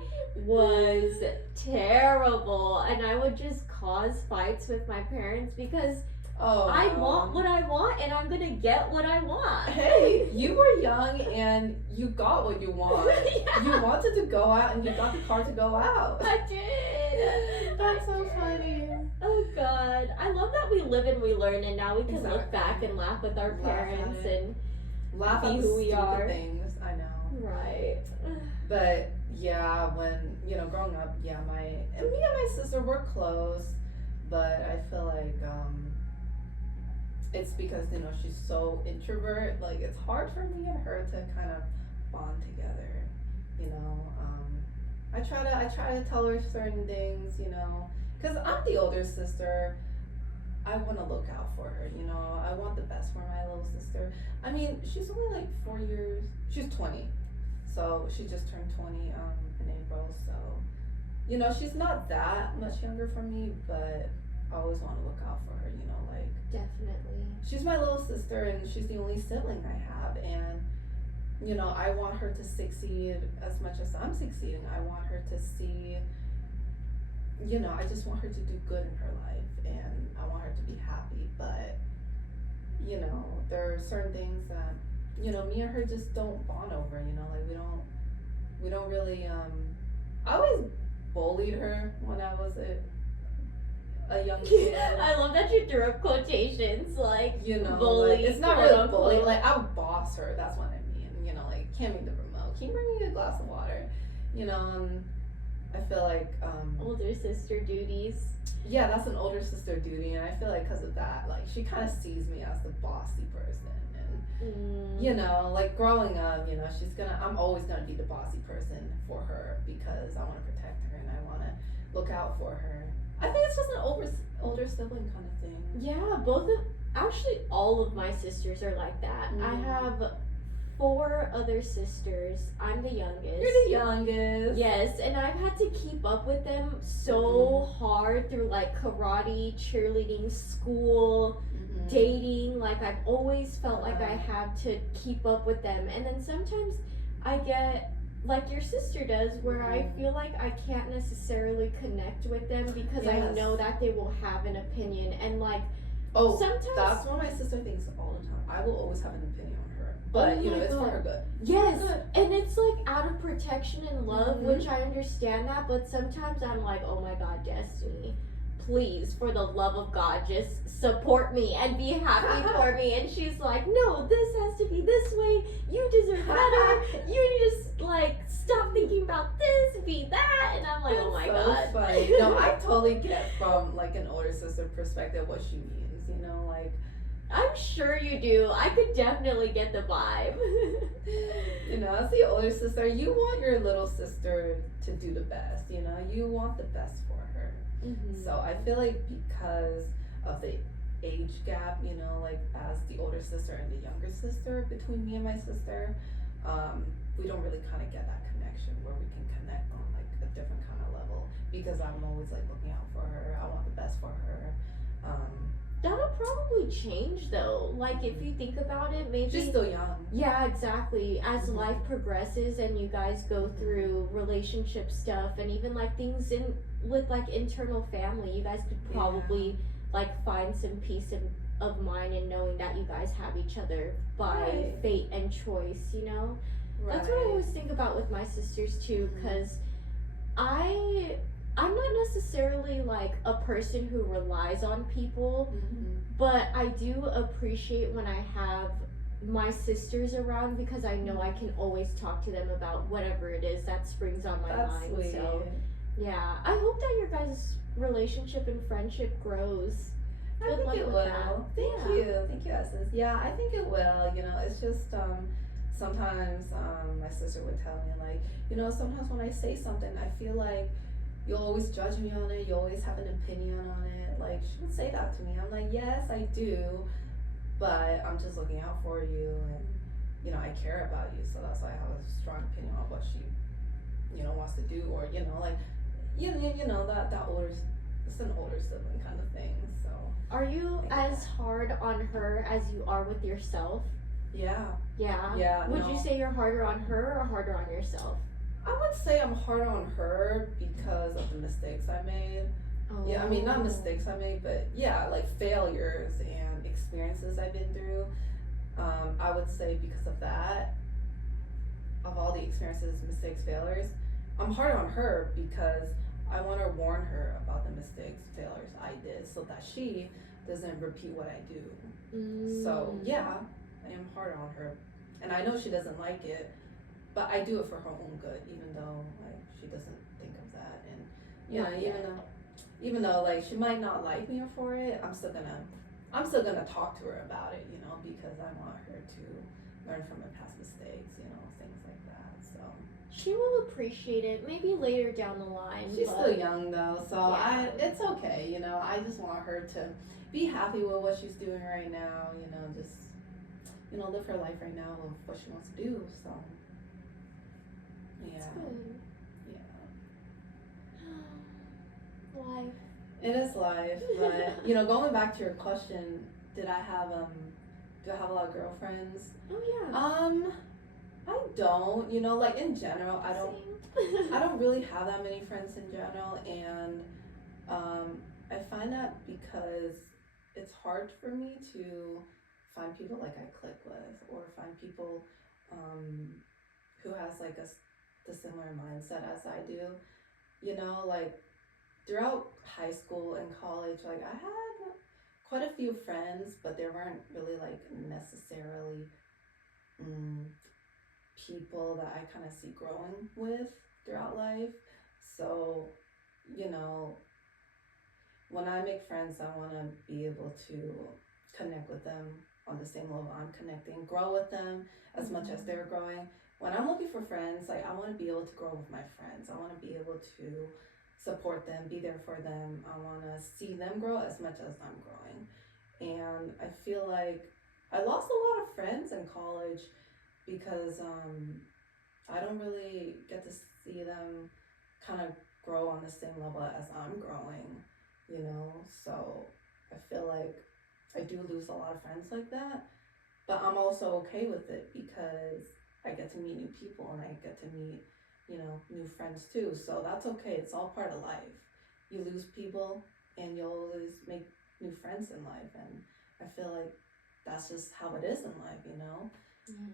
was terrible, and I would just cause fights with my parents because I want what I want, and I'm gonna get what I want. Hey, you were young and you got what you want. Yeah. You wanted to go out and you got the car to go out. I did. That's so funny. Oh God, I love that we live and we learn, and now we can look Exactly. back and laugh with our Laugh parents at it. and Laugh be at the who we stupid are. things. I know. Right. But yeah, when growing up, me and my sister were close, but I feel like it's because she's so introvert. Like it's hard for me and her to kind of bond together. I try to tell her certain things. Because I'm the older sister. I want to look out for her. I want the best for my little sister. I mean, she's only like 4 years. She's 20. So she just turned 20 in April. So, she's not that much younger from me, but I always want to look out for her. Definitely. She's my little sister, and she's the only sibling I have. And, I want her to succeed as much as I'm succeeding. I want her to see, I just want her to do good in her life, and I want her to be happy. But, there are certain things that, me and her just don't bond over. We don't really. I always bullied her when I was a young kid. I love that you threw up quotations like bully. Like, it's not quote really unquote. bully. Like I would boss her. That's what I mean. Hand me the remote. Can you bring me a glass of water? And I feel like Older sister duties. yeah, that's an older sister duty, and I feel like because of that, like she kind of sees me as the bossy person, and like growing up, I'm always gonna be the bossy person for her because I want to protect her and I want to look out for her. I think it's just an older sibling kind of thing. Yeah, actually all of my sisters are like that. I have 4 other sisters. I'm the youngest. You're the youngest. Yes, and I've had to keep up with them so hard through like karate, cheerleading, school, dating. Like I've always felt like I had to keep up with them, and then sometimes I get like your sister does, where I feel like I can't necessarily connect with them because I know that they will have an opinion, and like sometimes that's what my sister thinks all the time. I will always have an opinion on her, but it's for her good. Yes, and it's like out of protection and love, which I understand that, but sometimes I'm like, oh my God, Destiny, please, for the love of God, just support me and be happy for me. And she's like, no, this has to be this way. You deserve better. You need to like stop thinking about this, be that. And I'm like, oh my God. Funny. No, I totally get from like an older sister perspective what she means. Like I'm sure you do. I could definitely get the vibe. As the older sister, you want your little sister to do the best. You want the best for her. So I feel like because of the age gap, like as the older sister and the younger sister between me and my sister, we don't really kind of get that connection where we can connect on like a different kind of level because I'm always like looking out for her. I want the best for her. That'll probably change though. Like if you think about it, maybe She's still young. Yeah, exactly. As life progresses and you guys go through relationship stuff and even like things with like internal family, you guys could probably like find some peace of mind in knowing that you guys have each other by fate and choice, That's what I always think about with my sisters too, because I'm not necessarily like a person who relies on people, but I do appreciate when I have my sisters around because I know I can always talk to them about whatever it is that springs on my mind. Sweet. So yeah, I hope that your guys' relationship and friendship grows. I think it will. Thank you, Essence. Yeah, I think it will. It's just sometimes my sister would tell me like, sometimes when I say something, I feel like you'll always judge me on it. You always have an opinion on it. Like she would say that to me. I'm like, yes, I do, but I'm just looking out for you, and I care about you. So that's why I have a strong opinion on what she, wants to do, or like, that older, it's an older sibling kind of thing. So are you as hard on her as you are with yourself? Yeah. Yeah. Yeah. Would you say you're harder on her or harder on yourself? I would say I'm hard on her because of the mistakes I made. Yeah, I mean, not mistakes I made, but yeah, like failures and experiences I've been through. I would say because of that, of all the experiences, mistakes, failures, I'm hard on her because I want to warn her about the mistakes, failures I did so that she doesn't repeat what I do. So, yeah, I am hard on her. And I know she doesn't like it, but I do it for her own good, even though like she doesn't think of that. And even though like she might not like me for it, I'm still gonna talk to her about it, because I want her to learn from her past mistakes, things like that. So She will appreciate it maybe later down the line. she's still young though, so it's okay, I just want her to be happy with what she's doing right now, just live her life right now with what she wants to do. So yeah. That's good. Yeah. Life. It is life, but going back to your question, do I have a lot of girlfriends? Oh yeah. I don't. Like in general, I don't. Same. I don't really have that many friends in general, and I find that because it's hard for me to find people like I click with, or find people who has like the similar mindset as I do. Like throughout high school and college, like I had quite a few friends, but they weren't really like necessarily people that I kind of see growing with throughout life. So, when I make friends, I want to be able to connect with them on the same level I'm connecting, grow with them as much as they're growing. When I'm looking for friends, like I want to be able to grow with my friends. I want to be able to support them, be there for them. I want to see them grow as much as I'm growing. And I feel like I lost a lot of friends in college because I don't really get to see them kind of grow on the same level as I'm growing, so I feel like I do lose a lot of friends like that, but I'm also okay with it because I get to meet new people and I get to meet, new friends too, so that's okay. It's all part of life. You lose people and you'll always make new friends in life, and I feel like that's just how it is in life,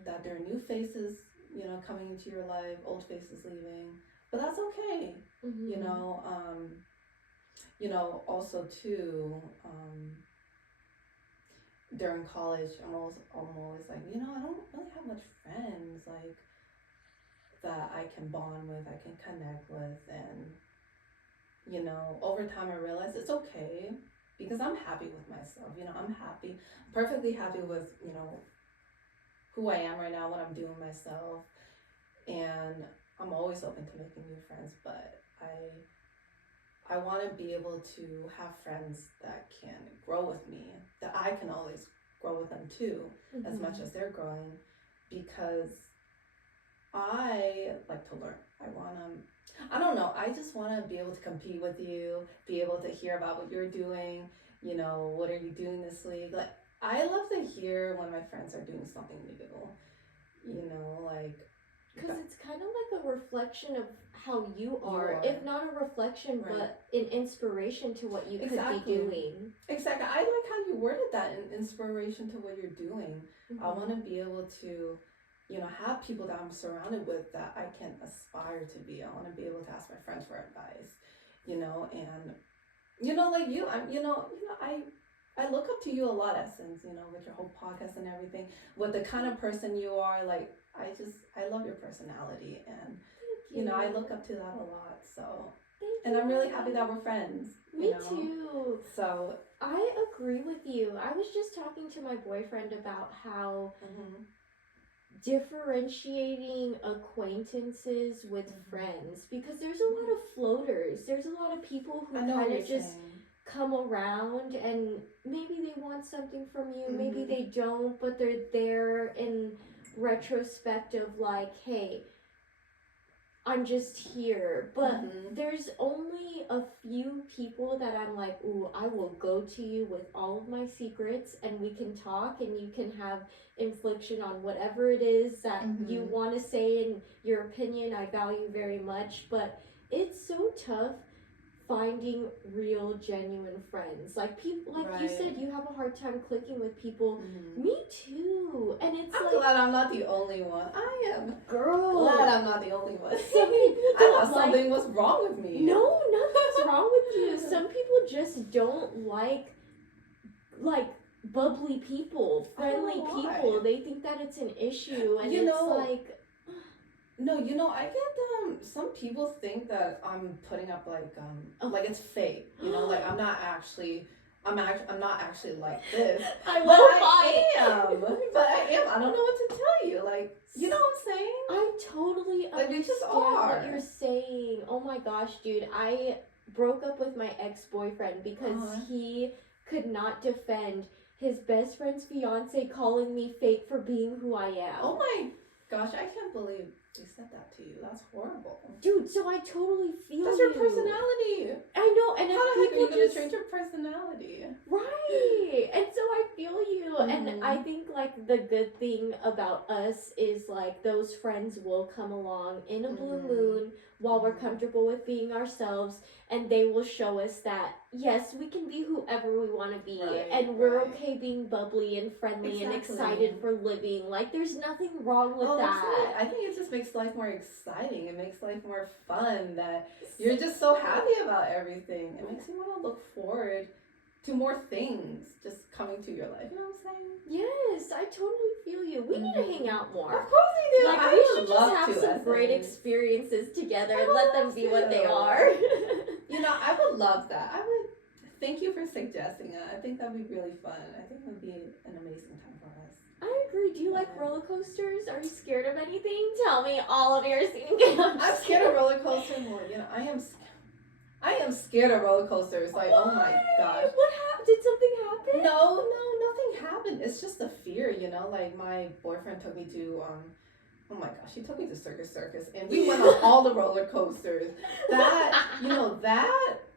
that there are new faces, coming into your life, old faces leaving, but that's okay. Also too, during college, I'm always like, I don't really have much friends like that I can bond with, I can connect with, and over time I realized it's okay because I'm happy with myself. I'm happy, perfectly happy with who I am right now, what I'm doing myself, and I'm always open to making new friends, but I want to be able to have friends that can grow with me, that I can always grow with them too, as much as they're growing, because I like to learn. I don't know, I just want to be able to compete with you, be able to hear about what you're doing, what are you doing this week? Like, I love to hear when my friends are doing something new, like... Because it's kind of like a reflection of how you are. If not a reflection, but an inspiration to what you could be doing. Exactly. I like how you worded that, an inspiration to what you're doing. I want to be able to, have people that I'm surrounded with that I can aspire to be. I want to be able to ask my friends for advice, and, like you, I look up to you a lot, Essence, with your whole podcast and everything, with the kind of person you are. Like, I love your personality, and I look up to that a lot. So, and I'm really happy that we're friends. Me too. So I agree with you. I was just talking to my boyfriend about how differentiating acquaintances with friends, because there's a lot of floaters. There's a lot of people who kind of just come around and maybe they want something from you, maybe they don't, but they're there in retrospect of like, hey, I'm just here. But Mhm. there's only a few people that I'm like, ooh, I will go to you with all of my secrets and we can talk and you can have infliction on whatever it is that you Mhm. want to say and your opinion I value very much. But it's so tough finding real genuine friends, like people like you Right. said, you have a hard time clicking with people. Mhm. Me too. And it's I'm like, glad I'm not the only one. I am girl, glad I'm not the only one. some people I don't thought like, something was wrong with me. no, nothing's wrong with you. Some people just don't like bubbly people, friendly why. people. They think that it's an issue, and You it's know, like, No, I get some people think that I'm putting up like it's fake. Like I'm not actually like this. I But will I fight. am. But I am. I don't know what to tell you. Like, you know what I'm saying? I totally Like, we just understand what are. you're saying. Oh my gosh, dude. I broke up with my ex-boyfriend because he could not defend his best friend's fiance calling me fake for being who I am. Oh my gosh, I can't believe they said that to you. That's horrible. Dude, so I totally feel That's you. your personality. I know, and How the if heck are you people gonna just change your personality? right, and so I feel you, and Mhm. I think like the good thing about us is like those friends will come along in a blue Mhm. moon while we're Mhm. comfortable with being ourselves, and they will show us that yes, we can be whoever we want to be, Right, and we're right. okay being bubbly and friendly and Exactly. excited for living. Like there's nothing wrong with that. Absolutely. I think it just makes life more exciting. It makes life more fun that you're just so happy about everything. It makes you want to look forward to more things just coming to your life. You know what I'm saying? Yes, I totally feel you. We need to hang out more. Of course we do. Like I we would should love just have to, some great Essence. experiences together I and would let them love be what they to. are. I would love that. I would. Thank you for suggesting it. I think that'd be really fun. I think it would be an amazing time for us. I agree. Do you like roller coasters? Are you scared of anything? Tell me all of your secrets. I'm scared of roller coasters. Well, I am scared of roller coasters. Like, Why? oh my gosh. What happened? Did something happen? No, nothing happened. It's just a fear, Like my boyfriend took me to oh my gosh, he took me to Circus, and we went on all the roller coasters. That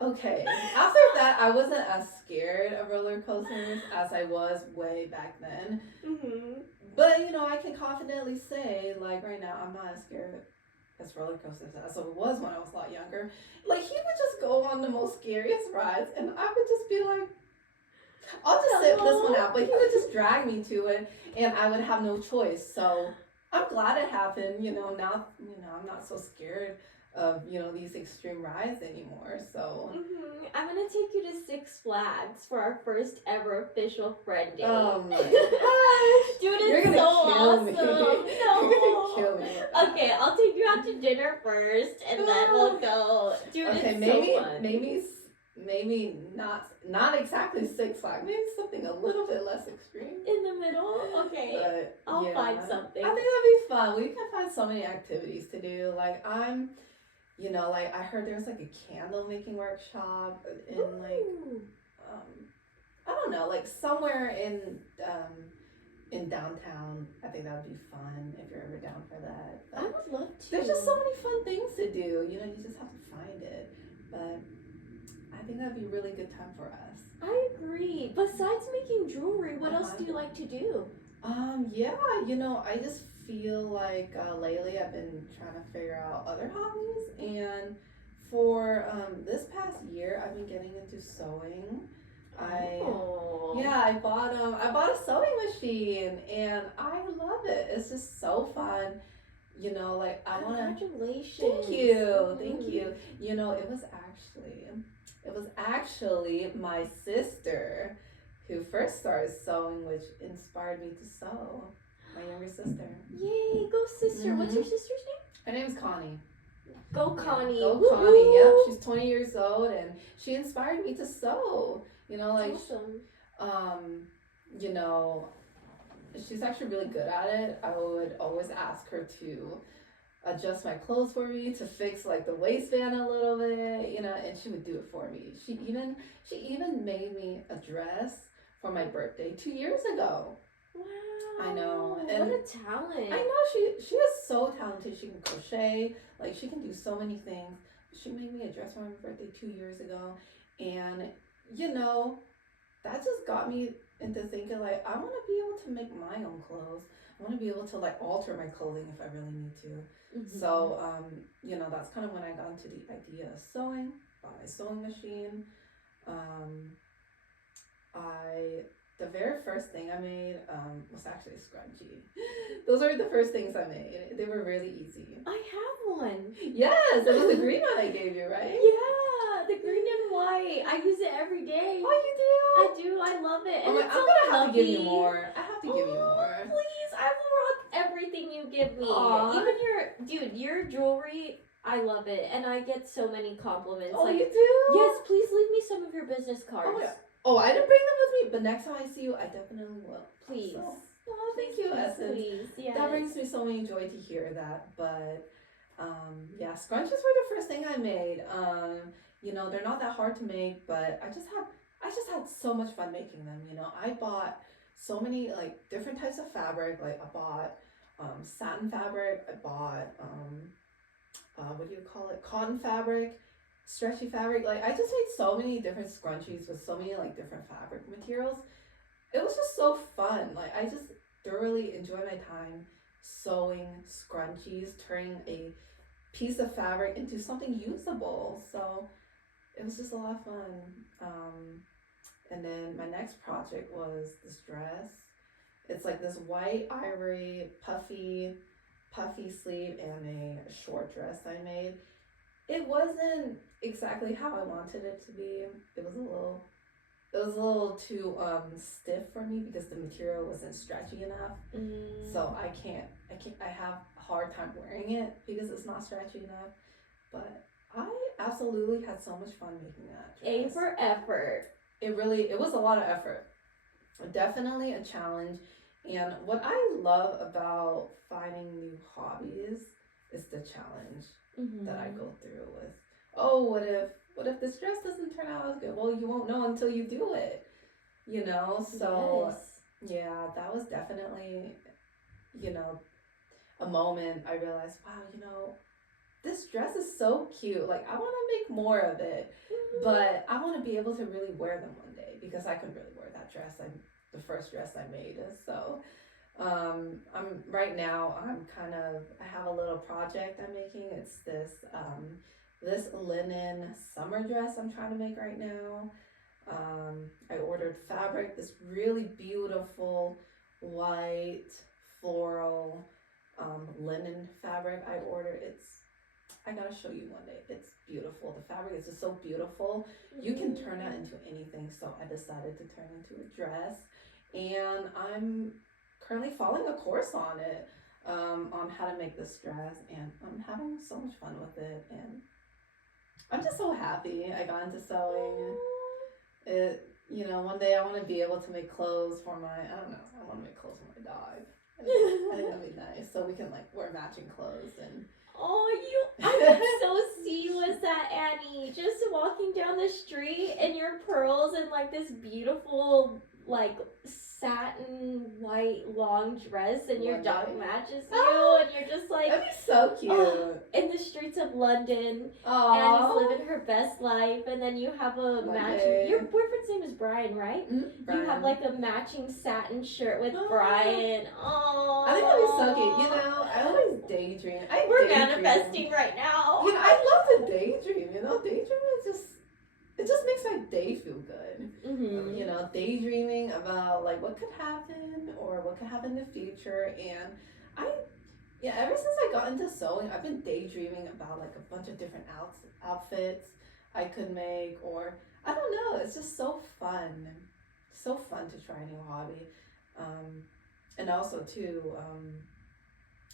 okay. After that, I wasn't as scared of roller coasters as I was way back then. Mm-hmm. But I can confidently say, like right now, I'm not as scared as roller coasters as I was when I was a lot younger. Like he would just go on the most scariest rides, and I would just be like, I'll just sit this one out. But he would just drag me to it, and I would have no choice. So I'm glad it happened. Now I'm not so scared of these extreme rides anymore. So I'm gonna take you to Six Flags for our first ever official friend date. oh my gosh, dude, you're it's gonna so kill awesome. me. No. You're gonna kill me. Okay, I'll take you out to dinner first, and then we'll go. Dude, Okay, it's maybe so fun. maybe not exactly Six Flags. Maybe something a little bit less extreme. In the middle? Okay. But, I'll find something. I think that'd be fun. We can find so many activities to do. Like like I heard there's like a candle making workshop in I don't know, like somewhere in downtown. I think that would be fun if you're ever down for that. But I would love to. there's just so many fun things to do. You just have to find it. But I think that'd be a really good time for us. I agree. Besides making jewelry, what else do you like to do? Yeah, I just feel like lately I've been trying to figure out other hobbies, and for this past year I've been getting into sewing. I bought a sewing machine and I love it. It's just so fun. Like I want to. Congratulations. Thank you. It was actually my sister who first started sewing, which inspired me to sew. My younger sister. Yay, go sister. Mhm. What's your sister's name? Her name's Connie. Go Connie. Go Woo-hoo. Connie. Yep, she's 20 years old, and she inspired me to sew. That's awesome. She's actually really good at it. I would always ask her to adjust my clothes for me, to fix like the waistband a little bit, and she would do it for me. She even made me a dress for my birthday 2 years ago. Wow. I know. What And a talent. I know she is so talented. She can crochet, like she can do so many things. She made me a dress for my birthday 2 years ago, and you know that just got me into thinking like I want to be able to make my own clothes. I want to be able to like alter my clothing if I really need to. Mm-hmm. So that's kind of when I got into the idea of sewing, bought my sewing machine. I the very first thing I made was actually a scrunchie. Those were the first things I made. They were really easy. I have one. Yes, it was the green one I gave you, right? Yeah, the green and white. I use it every day. Oh, you do? I do. I love it. Oh, And I'm it's so gonna have to give you fluffy. more. I have to give you more. Please, I will rock everything you give me. Aww. Even your jewelry, I love it. And I get so many compliments. Oh, like, you do? yes, please leave me some of your business cards. Oh, yeah. Oh, I didn't bring them with me, but next time I see you, I definitely will. Please. So, oh, thank you, Essence. Please, yes. That brings me so much joy to hear that. But, yeah, scrunchies were the first thing I made. They're not that hard to make, but I just had so much fun making them. I bought so many like different types of fabric. Like I bought satin fabric. I bought what do you call it? Cotton fabric, stretchy fabric. Like I just made so many different scrunchies with so many like different fabric materials. It was just so fun. Like I just thoroughly enjoyed my time sewing scrunchies, turning a piece of fabric into something usable. So it was just a lot of fun. And then my next project was this dress. It's like this white ivory puffy sleeve and a short dress I made. It wasn't exactly how I wanted it to be. It was a little too stiff for me because the material wasn't stretchy enough. So I have a hard time wearing it because it's not stretchy enough. But I absolutely had so much fun making that dress. A for effort. It was a lot of effort. Definitely a challenge. And what I love about finding new hobbies is the challenge that I go through with. Oh, what if this dress doesn't turn out as good? Well, you won't know until you do it. So yes. Yeah, that was definitely, a moment I realized, wow, this dress is so cute. Like, I want to make more of it, but I want to be able to really wear them one day because I couldn't really wear that dress. The first dress I made. So, I have a little project I'm making. It's this linen summer dress I'm trying to make right now. I ordered fabric, this really beautiful white floral linen fabric I ordered. I gotta show you one day. It's beautiful. The fabric is just so beautiful. You can turn that into anything. So I decided to turn it into a dress, and I'm currently following a course on it, on how to make this dress, and I'm having so much fun with it, and I'm just so happy I got into sewing. One day I want to be able to make clothes for I want to make clothes for my dog. I think that'd be nice. So we can like wear matching clothes and. I can so see you as that Annie, just walking down the street in your pearls and like this beautiful like satin white long dress, and your dog matches you, and you're just like, that'd be so cute. In the streets of London. Aww. Annie's living her best life, and then you have a matching. Your boyfriend's name is Brian, right? Brian. You have like a matching satin shirt with Brian. Oh, I think that'd be so cute. I always daydream. We're manifesting right now. I love to daydream. Daydreaming is it just makes my day feel good. Daydreaming about like what could happen or what could happen in the future. And ever since I got into sewing, I've been daydreaming about like a bunch of different outfits I could make, or I don't know. It's just so fun. So fun to try a new hobby. And also too,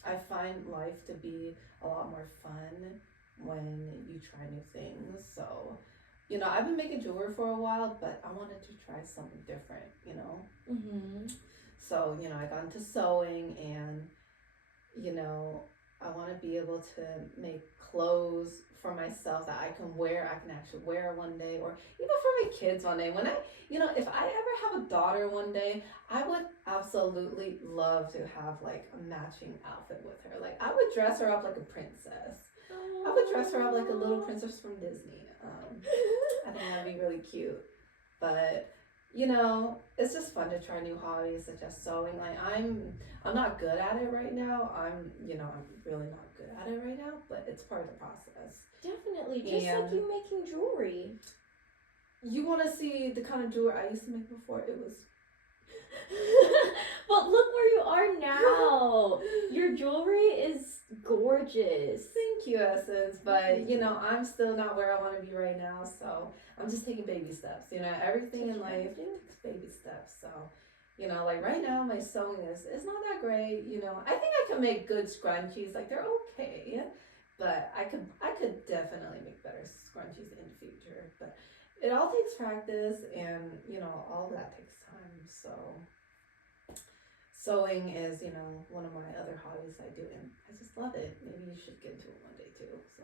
I find life to be a lot more fun when you try new things. So, I've been making jewelry for a while, but I wanted to try something different, So, I got into sewing, and, I want to be able to make clothes for myself that I can wear. I can actually wear one day, or even for my kids one day. When I, if I ever have a daughter one day, I would absolutely love to have like a matching outfit with her. Like I would dress her up like a princess. I would dress her up like a little princess from Disney. I think that'd be really cute. But it's just fun to try new hobbies such as sewing. Like I'm not good at it right now. I'm really not good at it right now, but it's part of the process. Definitely, just like you making jewelry. You want to see the kind of jewelry I used to make before? It was. But look where you are now. Your jewelry is gorgeous. Thank you, Essence. But I'm still not where I want to be right now, so I'm just taking baby steps. Everything in life takes baby steps. So, like right now, my sewing is not that great. I think I can make good scrunchies. Like they're okay, but I could definitely make better scrunchies in the future. But it all takes practice, and all that takes time. So. Sewing is, one of my other hobbies I do, and I just love it. Maybe you should get into it one day too. So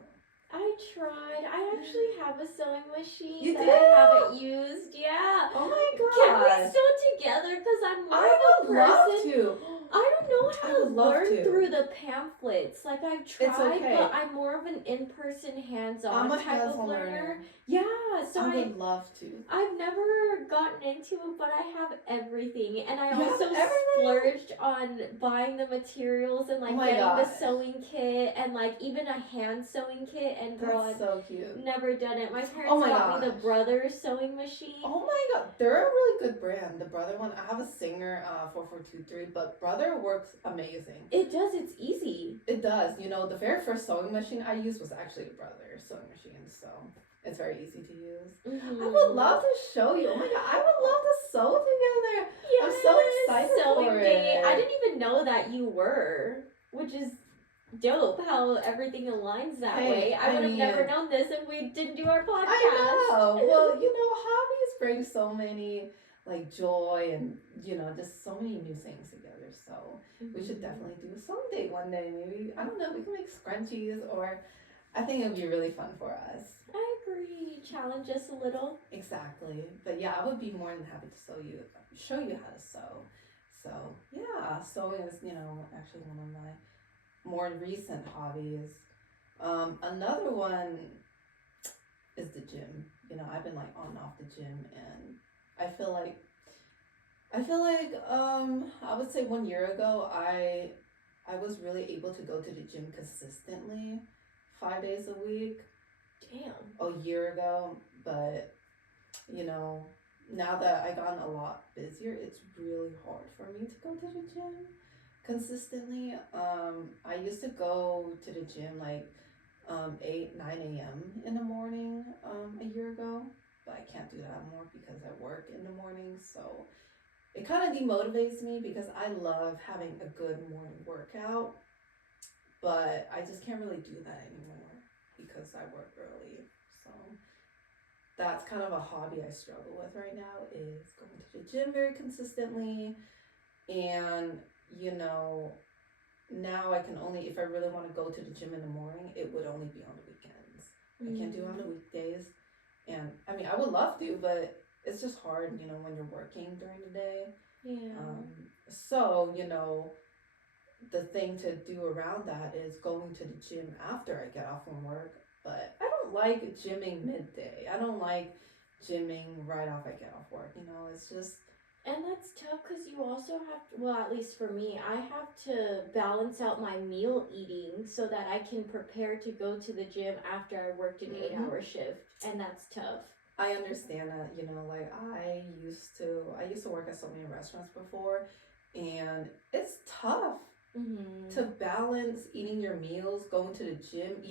I tried. I actually have a sewing machine you that do? I haven't used. Yeah. Oh my god. Can we sew together? Because I'm more of a person. Love to. I don't know how to learn to. through the pamphlets. Like I've tried, okay. but I'm more of an in-person, hands-on I'm a type hands-on of learner. learner. Yeah, so I would love to. I've never gotten into it, but I have everything, and I You also have splurged on buying the materials and like getting the sewing kit and like even a hand sewing kit. And girl, that's so cute. Never done it. My parents got me the Brothers sewing machine. Oh my god, they're a really good brand. The Brother one. I have a Singer 4423, but Brother works amazing. It does. It's easy. It does. The very first sewing machine I used was actually the Brother sewing machine, so it's very easy to use. Mm-hmm. I would love to show you. Oh my god, I would love to sew together. Yes, I'm so excited sewing for day. it. I didn't even know that you were, which is dope how everything aligns that way. I would have never known this if we didn't do our podcast. I know. Well, hobbies bring so many like joy and just so many new things together. So we should definitely do a sewing date one day. Maybe I don't know. We can make scrunchies, or I think it would be really fun for us. I agree. Challenge us a little. Exactly. But yeah, I would be more than happy to show you how to sew. So yeah, sewing is actually one of my more recent hobbies. Another one is the gym. I've been like on and off the gym, and I feel like I would say 1 year ago I was really able to go to the gym consistently 5 days a week. Damn. A year ago, but now that I gotten a lot busier, it's really hard for me to go to the gym consistently. I used to go to the gym like 8, 9 a.m. in the morning a year ago, but I can't do that anymore because I work in the morning. So it kind of demotivates me because I love having a good morning workout, but I just can't really do that anymore because I work early. So that's kind of a hobby I struggle with right now, is going to the gym very consistently. And now I can only, if I really want to go to the gym in the morning, it would only be on the weekends. I can't do it on the weekdays. And I mean, I would love to, but it's just hard, when you're working during the day. Yeah. So, the thing to do around that is going to the gym after I get off from work. But I don't like gymming midday. I don't like gymming right off I get off work. It's just. And that's tough because you also have to, well, at least for me, I have to balance out my meal eating so that I can prepare to go to the gym after I worked an 8-hour shift. And that's tough. I understand that, like I used to work at so many restaurants before, and it's tough to balance eating your meals, going to the gym,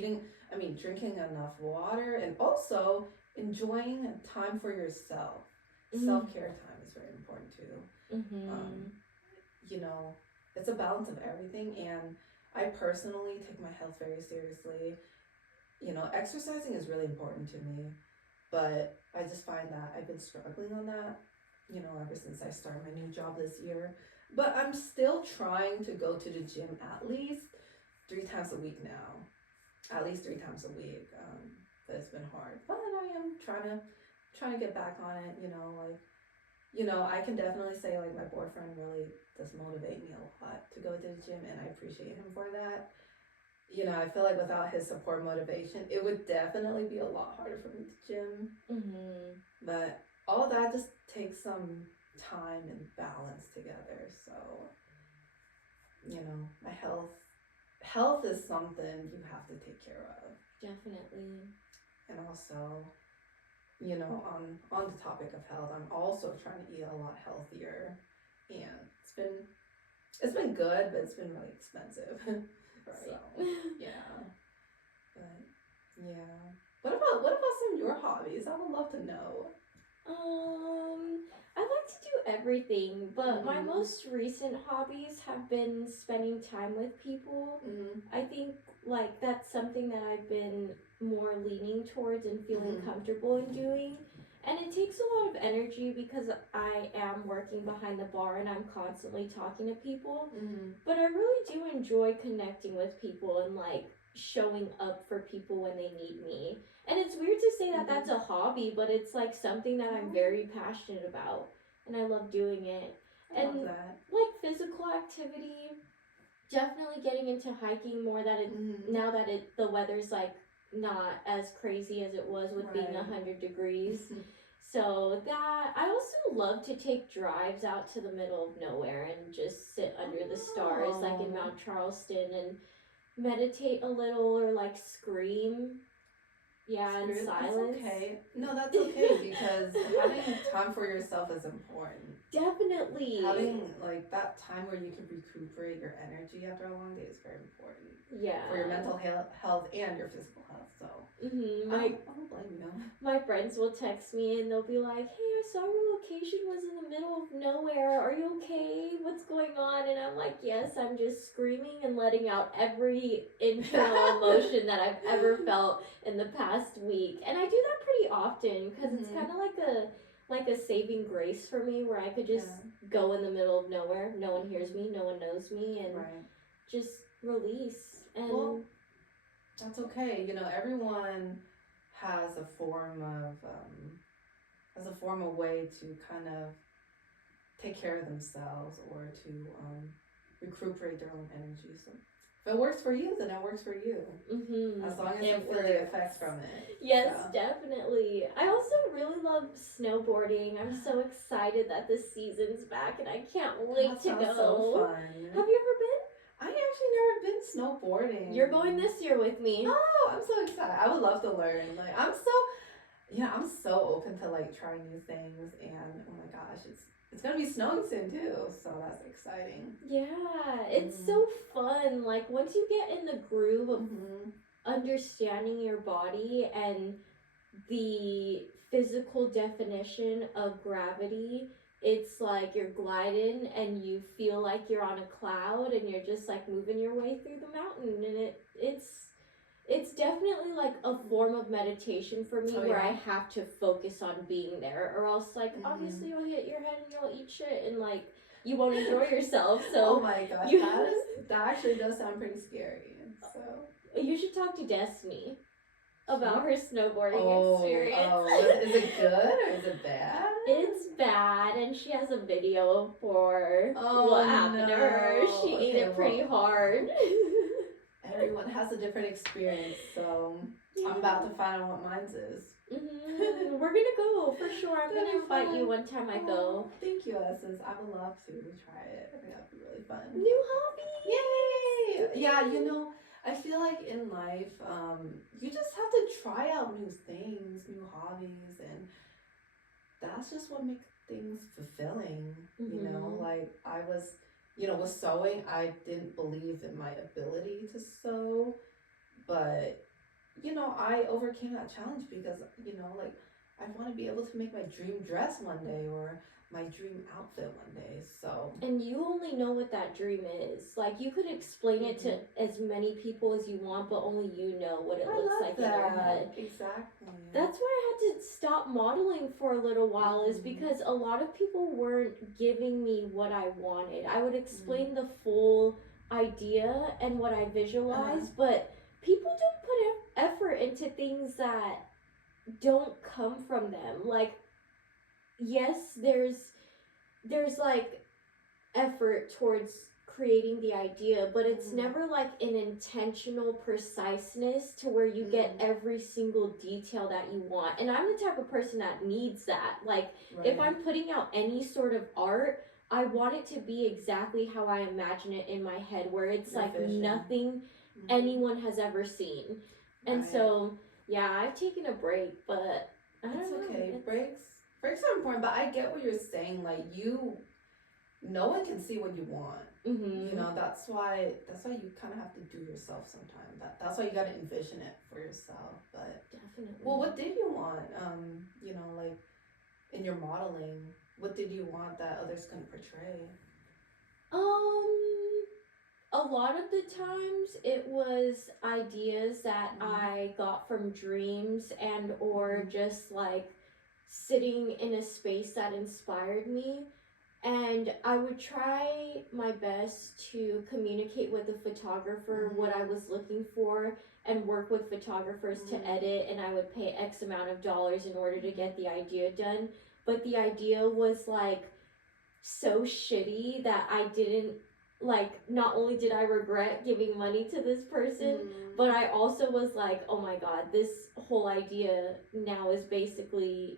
drinking enough water, and also enjoying time for yourself. Self-care time is very important too. It's a balance of everything, and I personally take my health very seriously. Exercising is really important to me, but I just find that I've been struggling on that, ever since I started my new job this year. But I'm still trying to go to the gym at least 3 times a week now, at least 3 times a week. But it's been hard, but I am trying to get back on it. I can definitely say like my boyfriend really does motivate me a lot to go to the gym, and I appreciate him for that. I feel like without his support motivation, it would definitely be a lot harder for me to gym. Mm-hmm. But all of that just takes some time and balance together. So, my health is something you have to take care of. Definitely. And also, on the topic of health, I'm also trying to eat a lot healthier, and it's been good, but it's been really expensive. Right. So yeah, but yeah. What about some of your hobbies? I would love to know. I like to do everything, but my Mhm. most recent hobbies have been spending time with people. Mm-hmm. I think like that's something that I've been more leaning towards and feeling Mhm. comfortable in doing. And it takes a lot of energy because I am working behind the bar and I'm constantly talking to people. Mm-hmm. But I really do enjoy connecting with people and like showing up for people when they need me. And it's weird to say that that's a hobby, but it's like something that I'm very passionate about and I love doing it. I And love that. like physical activity, definitely getting into hiking more that it Mm-hmm. now that the weather's like not as crazy as it was with being Right. 100 degrees. So that I also love to take drives out to the middle of nowhere and just sit under the stars like in Mount Charleston and meditate a little or like scream. Yeah, in silence. That's okay. No, that's okay because having time for yourself is important. Definitely. Having like that time where you can recuperate your energy after a long day is very important. Yeah. For your mental health and your physical health. So I don't blame you. My friends will text me and they'll be like, "Hey, I saw your location was in the middle of nowhere. Are you okay? What's going on?" And I'm like, "Yes, I'm just screaming and letting out every internal emotion that I've ever felt in the past week." And I do that pretty often because it's kind of like a saving grace for me where I could just go in the middle of nowhere. No one hears me, no one knows me, and just release. And that's okay. Everyone has a form of way to kind of take care of themselves or to recuperate their own energy. So if it works for you, then it works for you. As long as you feel the effects from it. Yes, definitely. I also really love snowboarding. I'm so excited that the season's back and I can't wait to go. That sounds so fun. Have you ever been? I actually never been snowboarding. You're going this year with me. Oh, I'm so excited. I would love to learn. Like I'm so open to like trying new things, and oh my gosh, it's gonna be snowing soon too, so that's exciting. Yeah, it's so fun. Like once you get in the groove of understanding your body and the physical definition of gravity, it's like you're gliding and you feel like you're on a cloud and you're just like moving your way through the mountain, and it's definitely like a form of meditation for me where I have to focus on being there, or else like obviously you'll hit your head and you'll eat shit and like you won't enjoy yourself. So oh my gosh, that actually does sound pretty scary. So you should talk to Destiny about her snowboarding experience. Is it good or is it bad? It's bad, and she has a video for what happened to her. She ate it pretty hard. Everyone has a different experience, so I'm about to find out what mine's is. We're gonna go for sure. I'm gonna invite you one time I go. Thank you, Essence. I would love to try it. I think that'd be really fun. New hobby! Yay! Yeah, I feel like in life, you just have to try out new things, new hobbies, and that's just what makes things fulfilling. Like I was, with sewing, I didn't believe in my ability to sew, but I overcame that challenge because like I want to be able to make my dream dress one day or my dream outfit one day. So and you only know what that dream is. Like you could explain it to as many people as you want, but only you know what it looks like in your head. Exactly. That's why I had to stop modeling for a little while, is because a lot of people weren't giving me what I wanted. I would explain the full idea and what I visualize, but people don't put effort into things that don't come from them. Like, yes, there's like effort towards creating the idea, but it's never like an intentional preciseness to where you get every single detail that you want. And I'm the type of person that needs that. Like, if I'm putting out any sort of art, I want it to be exactly how I imagine it in my head, where it's Your like vision. nothing anyone has ever seen. And so, yeah, I've taken a break, but I don't It's know. okay. Breaks are important, but I get what you're saying. Like, no one can see what you want. Mm-hmm. You know, that's why you kind of have to do yourself sometimes. That's why you got to envision it for yourself. But definitely. Well, what did you want? You know, like in your modeling, what did you want that others couldn't portray? A lot of the times it was ideas that I got from dreams and or just like sitting in a space that inspired me. And I would try my best to communicate with the photographer what I was looking for and work with photographers to edit, and I would pay X amount of dollars in order to get the idea done. But the idea was like so shitty that I didn't like, not only did I regret giving money to this person, but I also was like, oh my god, this whole idea now is basically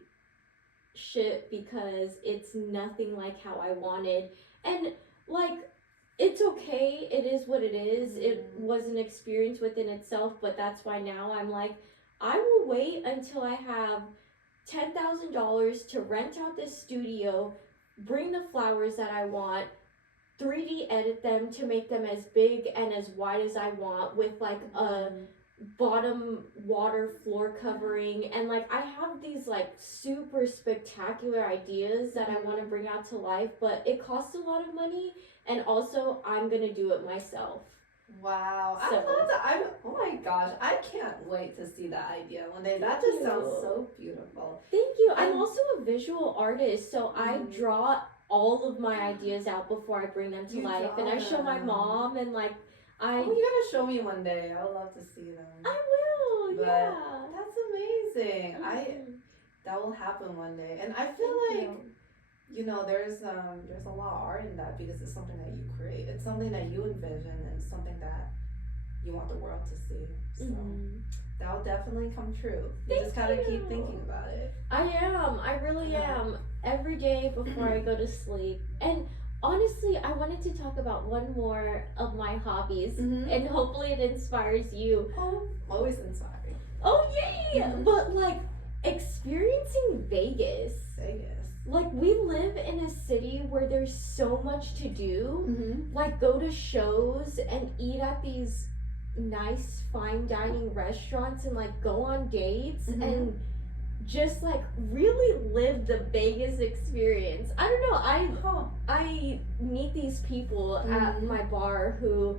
shit because it's nothing like how I wanted. And like, it's okay, it is what it is. It was an experience within itself, but that's why now I'm like, I will wait until I have $10,000 to rent out this studio, bring the flowers that I want, 3D edit them to make them as big and as wide as I want, with like a bottom water floor covering, and like I have these like super spectacular ideas that I want to bring out to life, but it costs a lot of money, and also I'm gonna do it myself. Wow, So, I love that. Oh my gosh, I can't wait to see that idea one day. That just sounds so beautiful. Thank you. I'm also a visual artist, so I draw all of my ideas out before I bring them to life, and I show my mom, and like you gotta show me one day. I would love to see them. I will. But yeah, that's amazing. That will happen one day, and I feel like you know there's a lot of art in that because it's something that you create. It's something that you envision, and it's something that you want the world to see. So that will definitely come true. You just gotta keep thinking about it. I really am. Every day before I go to sleep. And honestly, I wanted to talk about one more of my hobbies, and hopefully it inspires you. Oh, always inspiring. Oh, yay! But like, experiencing Vegas. Like, we live in a city where there's so much to do. Like, go to shows and eat at these nice fine dining restaurants, and like go on dates and just like really live the Vegas experience. I don't know, I meet these people at my bar who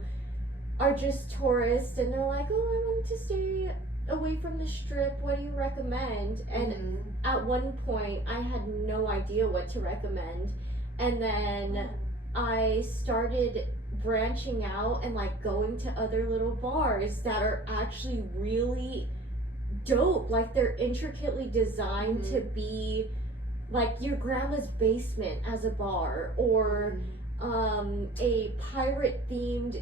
are just tourists, and they're like, oh, I wanted to stay away from the strip, what do you recommend? And at one point I had no idea what to recommend, and then I started branching out and like going to other little bars that are actually really dope. Like, they're intricately designed to be like your grandma's basement as a bar, or a pirate themed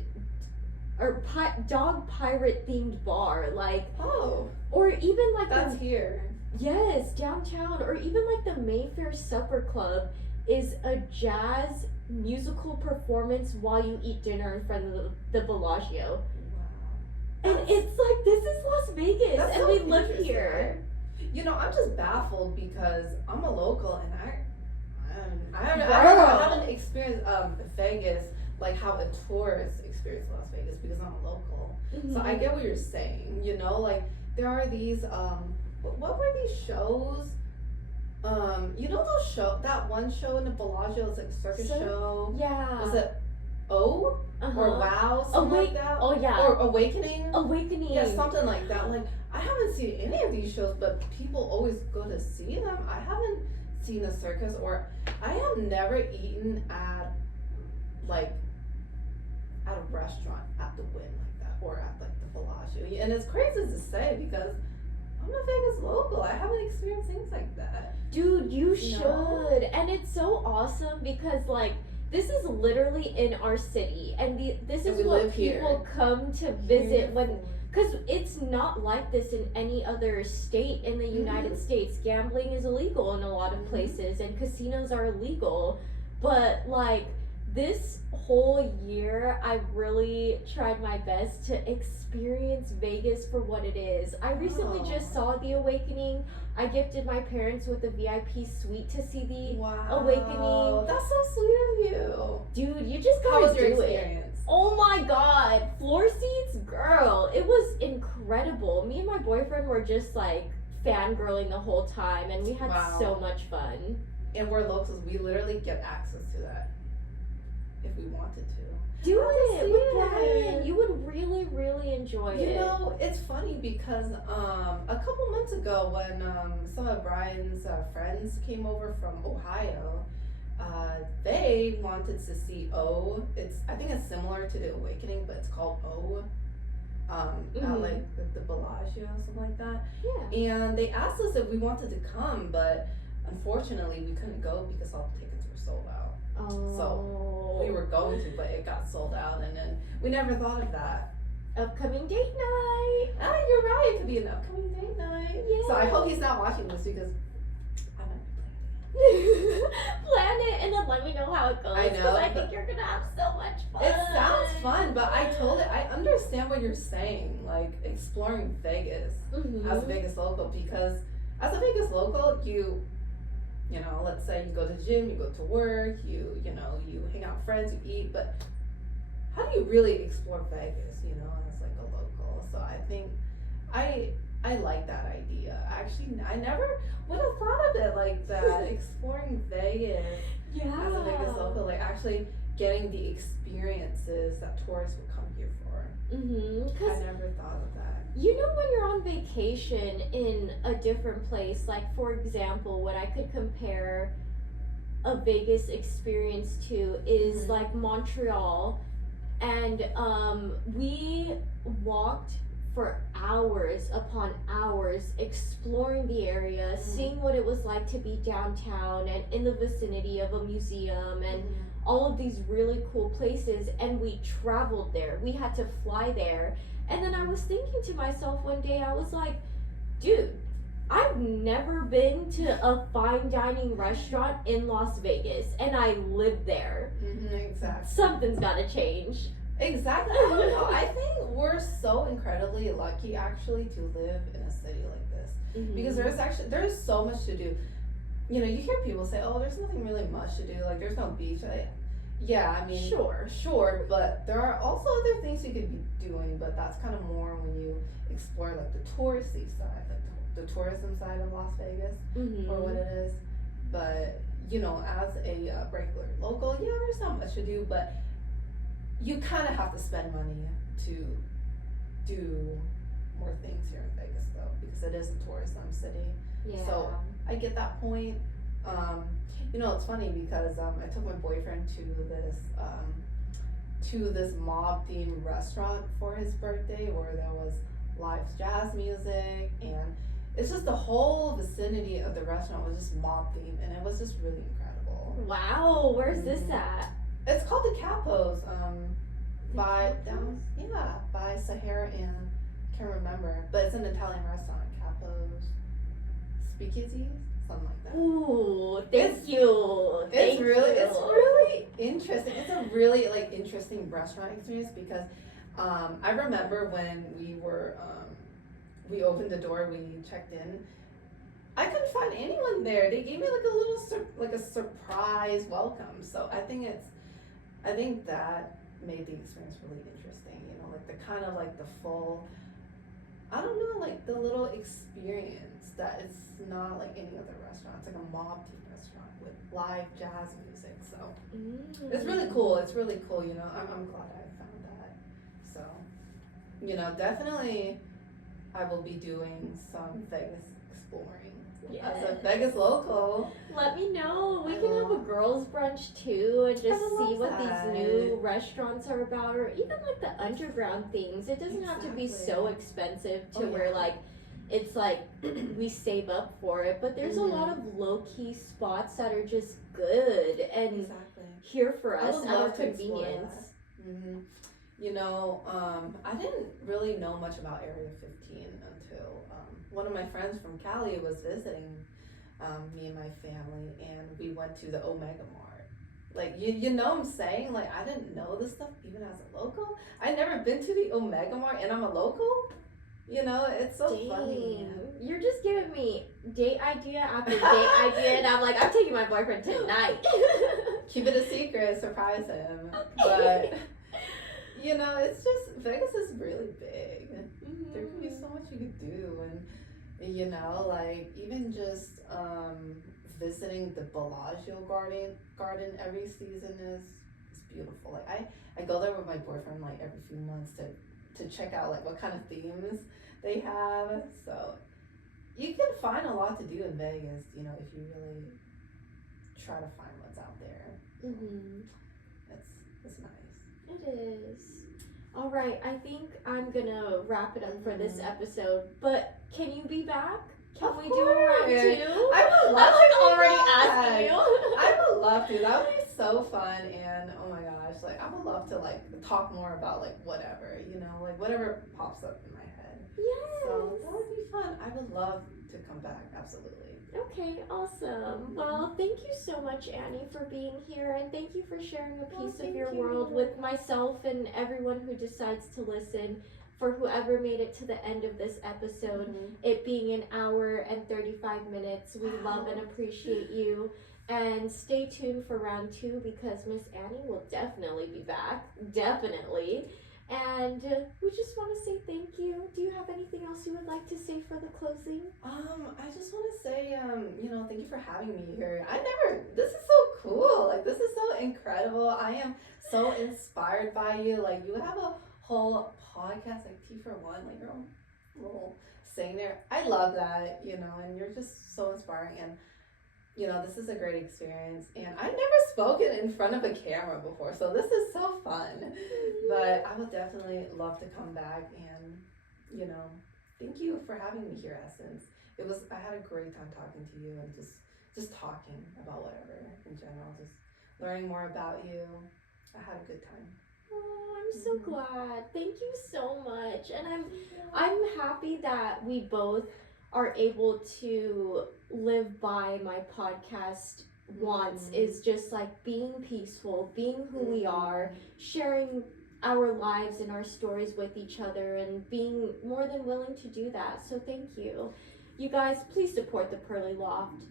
or dog pirate themed bar, like, or even like that's here. Yes, downtown, or even like the Mayfair Supper Club is a jazz musical performance while you eat dinner in front of the Bellagio. And it's like, this is Las Vegas, and so we live here. You know, I'm just baffled because I'm a local, and I haven't experienced Vegas like how a tourist experiences Las Vegas because I'm a local. So I get what you're saying. You know, like there are these what were these shows? You know those that one show in the Bellagio was like a circus show. Yeah. Was it or Wow, something like that. Oh yeah. Or Awakening. Yeah, something like that. Like I haven't seen any of these shows, but people always go to see them. I haven't seen a circus, or I have never eaten at like at a restaurant at the Wynn like that, or at like the Bellagio. And it's crazy to say because I'm a Vegas local. I haven't experienced things like that. Dude, you No. should. And it's so awesome because like this is literally in our city, and this And is we what live here. people come to visit when, because it's not like this in any other state in the United States. Gambling is illegal in a lot of places, and casinos are illegal. But like this whole year, I really tried my best to experience Vegas for what it is. I recently Oh. just saw The Awakening. I gifted my parents with a VIP suite to see the Wow. Awakening. That's so sweet of you. Dude, you just How gotta was your do it. experience? Oh my god, floor seats, girl, it was incredible. Me and my boyfriend were just like fangirling the whole time, and we had Wow. so much fun. And we're locals. We literally get access to that if we wanted to. Do I it see with it. Brian. You would really, really enjoy You it. know, it's funny because a couple months ago when some of Brian's friends came over from Ohio, they wanted to see O. I think it's similar to The Awakening, but it's called O. At like the Bellagio or something like that. Yeah. And they asked us if we wanted to come, but unfortunately we couldn't go because all the tickets were sold out. Oh. We were going to, but it got sold out, and then we never thought of that. Upcoming date night. Ah, you're right. It could be an upcoming date night. Yeah. So I hope he's not watching this because I might be playing. Plan it and then let me know how it goes. I know, 'cause I but- think you're gonna have so much fun. It sounds fun, but I understand what you're saying, like exploring Vegas as a Vegas local, because as a Vegas local, you know, let's say you go to the gym, you go to work, you hang out with friends, you eat, but how do you really explore Vegas, as like a local? So I think I like that idea. Actually, I never would have thought of it like that. Exploring Vegas Yeah. as a Vegas local, like actually getting the experiences that tourists would come here for. Because I never thought of that. you know when you're on vacation in a different place, like for example, what I could compare a Vegas experience to is Mhm. like Montreal, and we walked for hours upon hours exploring the area, seeing what it was like to be downtown and in the vicinity of a museum and all of these really cool places, and we traveled there. We had to fly there. And then I was thinking to myself one day, I was like, dude, I've never been to a fine dining restaurant in Las Vegas, and I live there. Exactly. Something's gotta change. Exactly. I don't know. I think we're so incredibly lucky actually to live in a city like this. Because there's so much to do. You hear people say, "Oh, there's nothing really much to do. Like, there's no beach." Yeah, I mean, sure, but there are also other things you could be doing. But that's kind of more when you explore like the touristy side, like the tourism side of Las Vegas, or what it is. But as a regular local, yeah, there's not much to do, but you kind of have to spend money to do more things here in Vegas, though, because it is a tourism city. Yeah. So I get that point. It's funny because I took my boyfriend to this mob themed restaurant for his birthday where there was live jazz music, and it's just the whole vicinity of the restaurant was just mob themed, and it was just really incredible. Wow, where's this at? It's called the Capos, by Sahara and can't remember, but it's an Italian restaurant. Capos, Speakeasy, something like that. Ooh, thank you. It's really interesting. It's a really interesting restaurant experience because I remember when we opened the door, we checked in. I couldn't find anyone there. They gave me like a surprise welcome. So I think that made the experience really interesting. Like the kind of like the full, I don't know, like the little experience that it's not like any other restaurant. It's like a mob team restaurant with live jazz music. So it's really cool. It's really cool. I'm glad I found that. So, definitely I will be doing some Vegas exploring. As a Vegas local. Let me know. We can have a girls' brunch too and just see what these new restaurants are about, or even like the underground things. It doesn't have to be so expensive to where like it's like we save up for it, but there's a lot of low-key spots that are just good and here for us at our convenience. You know, I didn't really know much about Area 15 until one of my friends from Cali was visiting me and my family, and we went to the Omega Mart. Like, you know what I'm saying? Like, I didn't know this stuff even as a local. I'd never been to the Omega Mart, and I'm a local. You know, it's so funny. You're just giving me date idea after date idea, and I'm like, I'm taking my boyfriend tonight. Keep it a secret, surprise him. But, you know, it's just, Vegas is really big. There can be so much you could do, and, you know, like, even just visiting the Bellagio garden every season is beautiful. Like, I go there with my boyfriend, like, every few months to check out like what kind of themes they have. So you can find a lot to do in Vegas, you know, if you really try to find what's out there. It's nice. It is. All right, I think I'm gonna wrap it up for this episode, but can you be back? Can we do a round two? I would love to. Already asking you. I would love to. That would be so fun, and oh my gosh, like I would love to like talk more about like whatever, you know, like whatever pops up in my head. Yes. So that would be fun. I would love to come back. Absolutely. Okay, awesome. Well, thank you so much, Annie, for being here, and thank you for sharing a piece of your world with myself and everyone who decides to listen. For whoever made it to the end of this episode, it being an hour and 35 minutes, we love and appreciate you. And stay tuned for round 2 because Miss Annie will definitely be back. Definitely. And we just want to say thank you. Do you have anything else you would like to say for the closing? I just want to say, you know, thank you for having me here. This is so cool. Like, this is so incredible. I am so inspired by you. Like, you have a whole podcast, like T for One, like your own little saying there. I love that, you know, and you're just so inspiring. And, you know, this is a great experience. And I've never spoken in front of a camera before, so this is so fun. But I would definitely love to come back, and, you know, thank you for having me here, Essence. I had a great time talking to you and just talking about whatever in general, just learning more about you. I had a good time. Oh, I'm so glad. Thank you so much. And I'm happy that we both are able to live by my podcast wants is just like being peaceful, being who we are, sharing our lives and our stories with each other, and being more than willing to do that. So thank you. You guys, please support the Pearly Loft.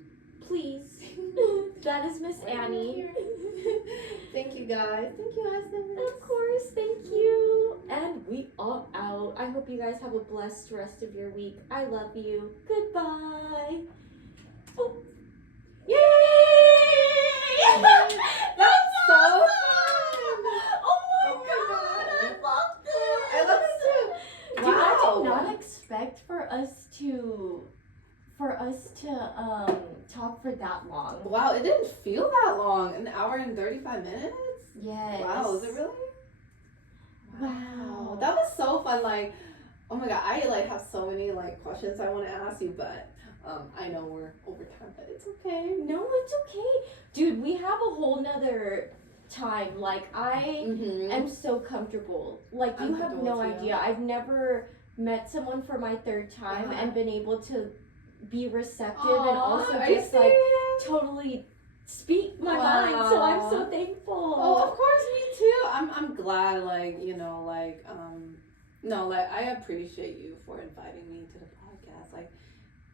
Please. That is Miss Annie. Thank you, guys. Thank you, Essence. Of course, thank you. And we are out. I hope you guys have a blessed rest of your week. I love you. Goodbye. Oh. Yay! That's so fun! Oh my god! I loved it! I love it too. Dude, I did not expect for us to talk for that long. Wow, it didn't feel that long. An hour and 35 minutes? Yes. Wow, is it really? Wow. That was so fun. Like, oh my god, I like have so many like questions I want to ask you, but I know we're over time, but it's okay. No, it's okay. Dude, we have a whole nother time. Like, I am so comfortable. Like, you have no idea. I've never met someone for my third time and been able to be receptive and also just like totally speak my mind. So I'm so thankful. Oh, of course, me too. I'm glad, like, you know, like no, like I appreciate you for inviting me to the podcast. Like,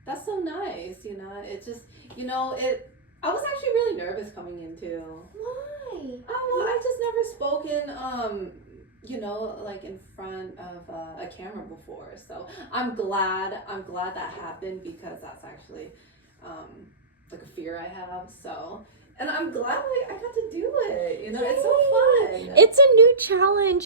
that's so nice, you know. It's just, you know, I was actually really nervous coming in too. Why? Oh, well, I just never spoken you know, like in front of a camera before. So I'm glad that happened, because that's actually like a fear I have. So, and I'm glad like I got to do it. You know, it's so fun. It's a new challenge.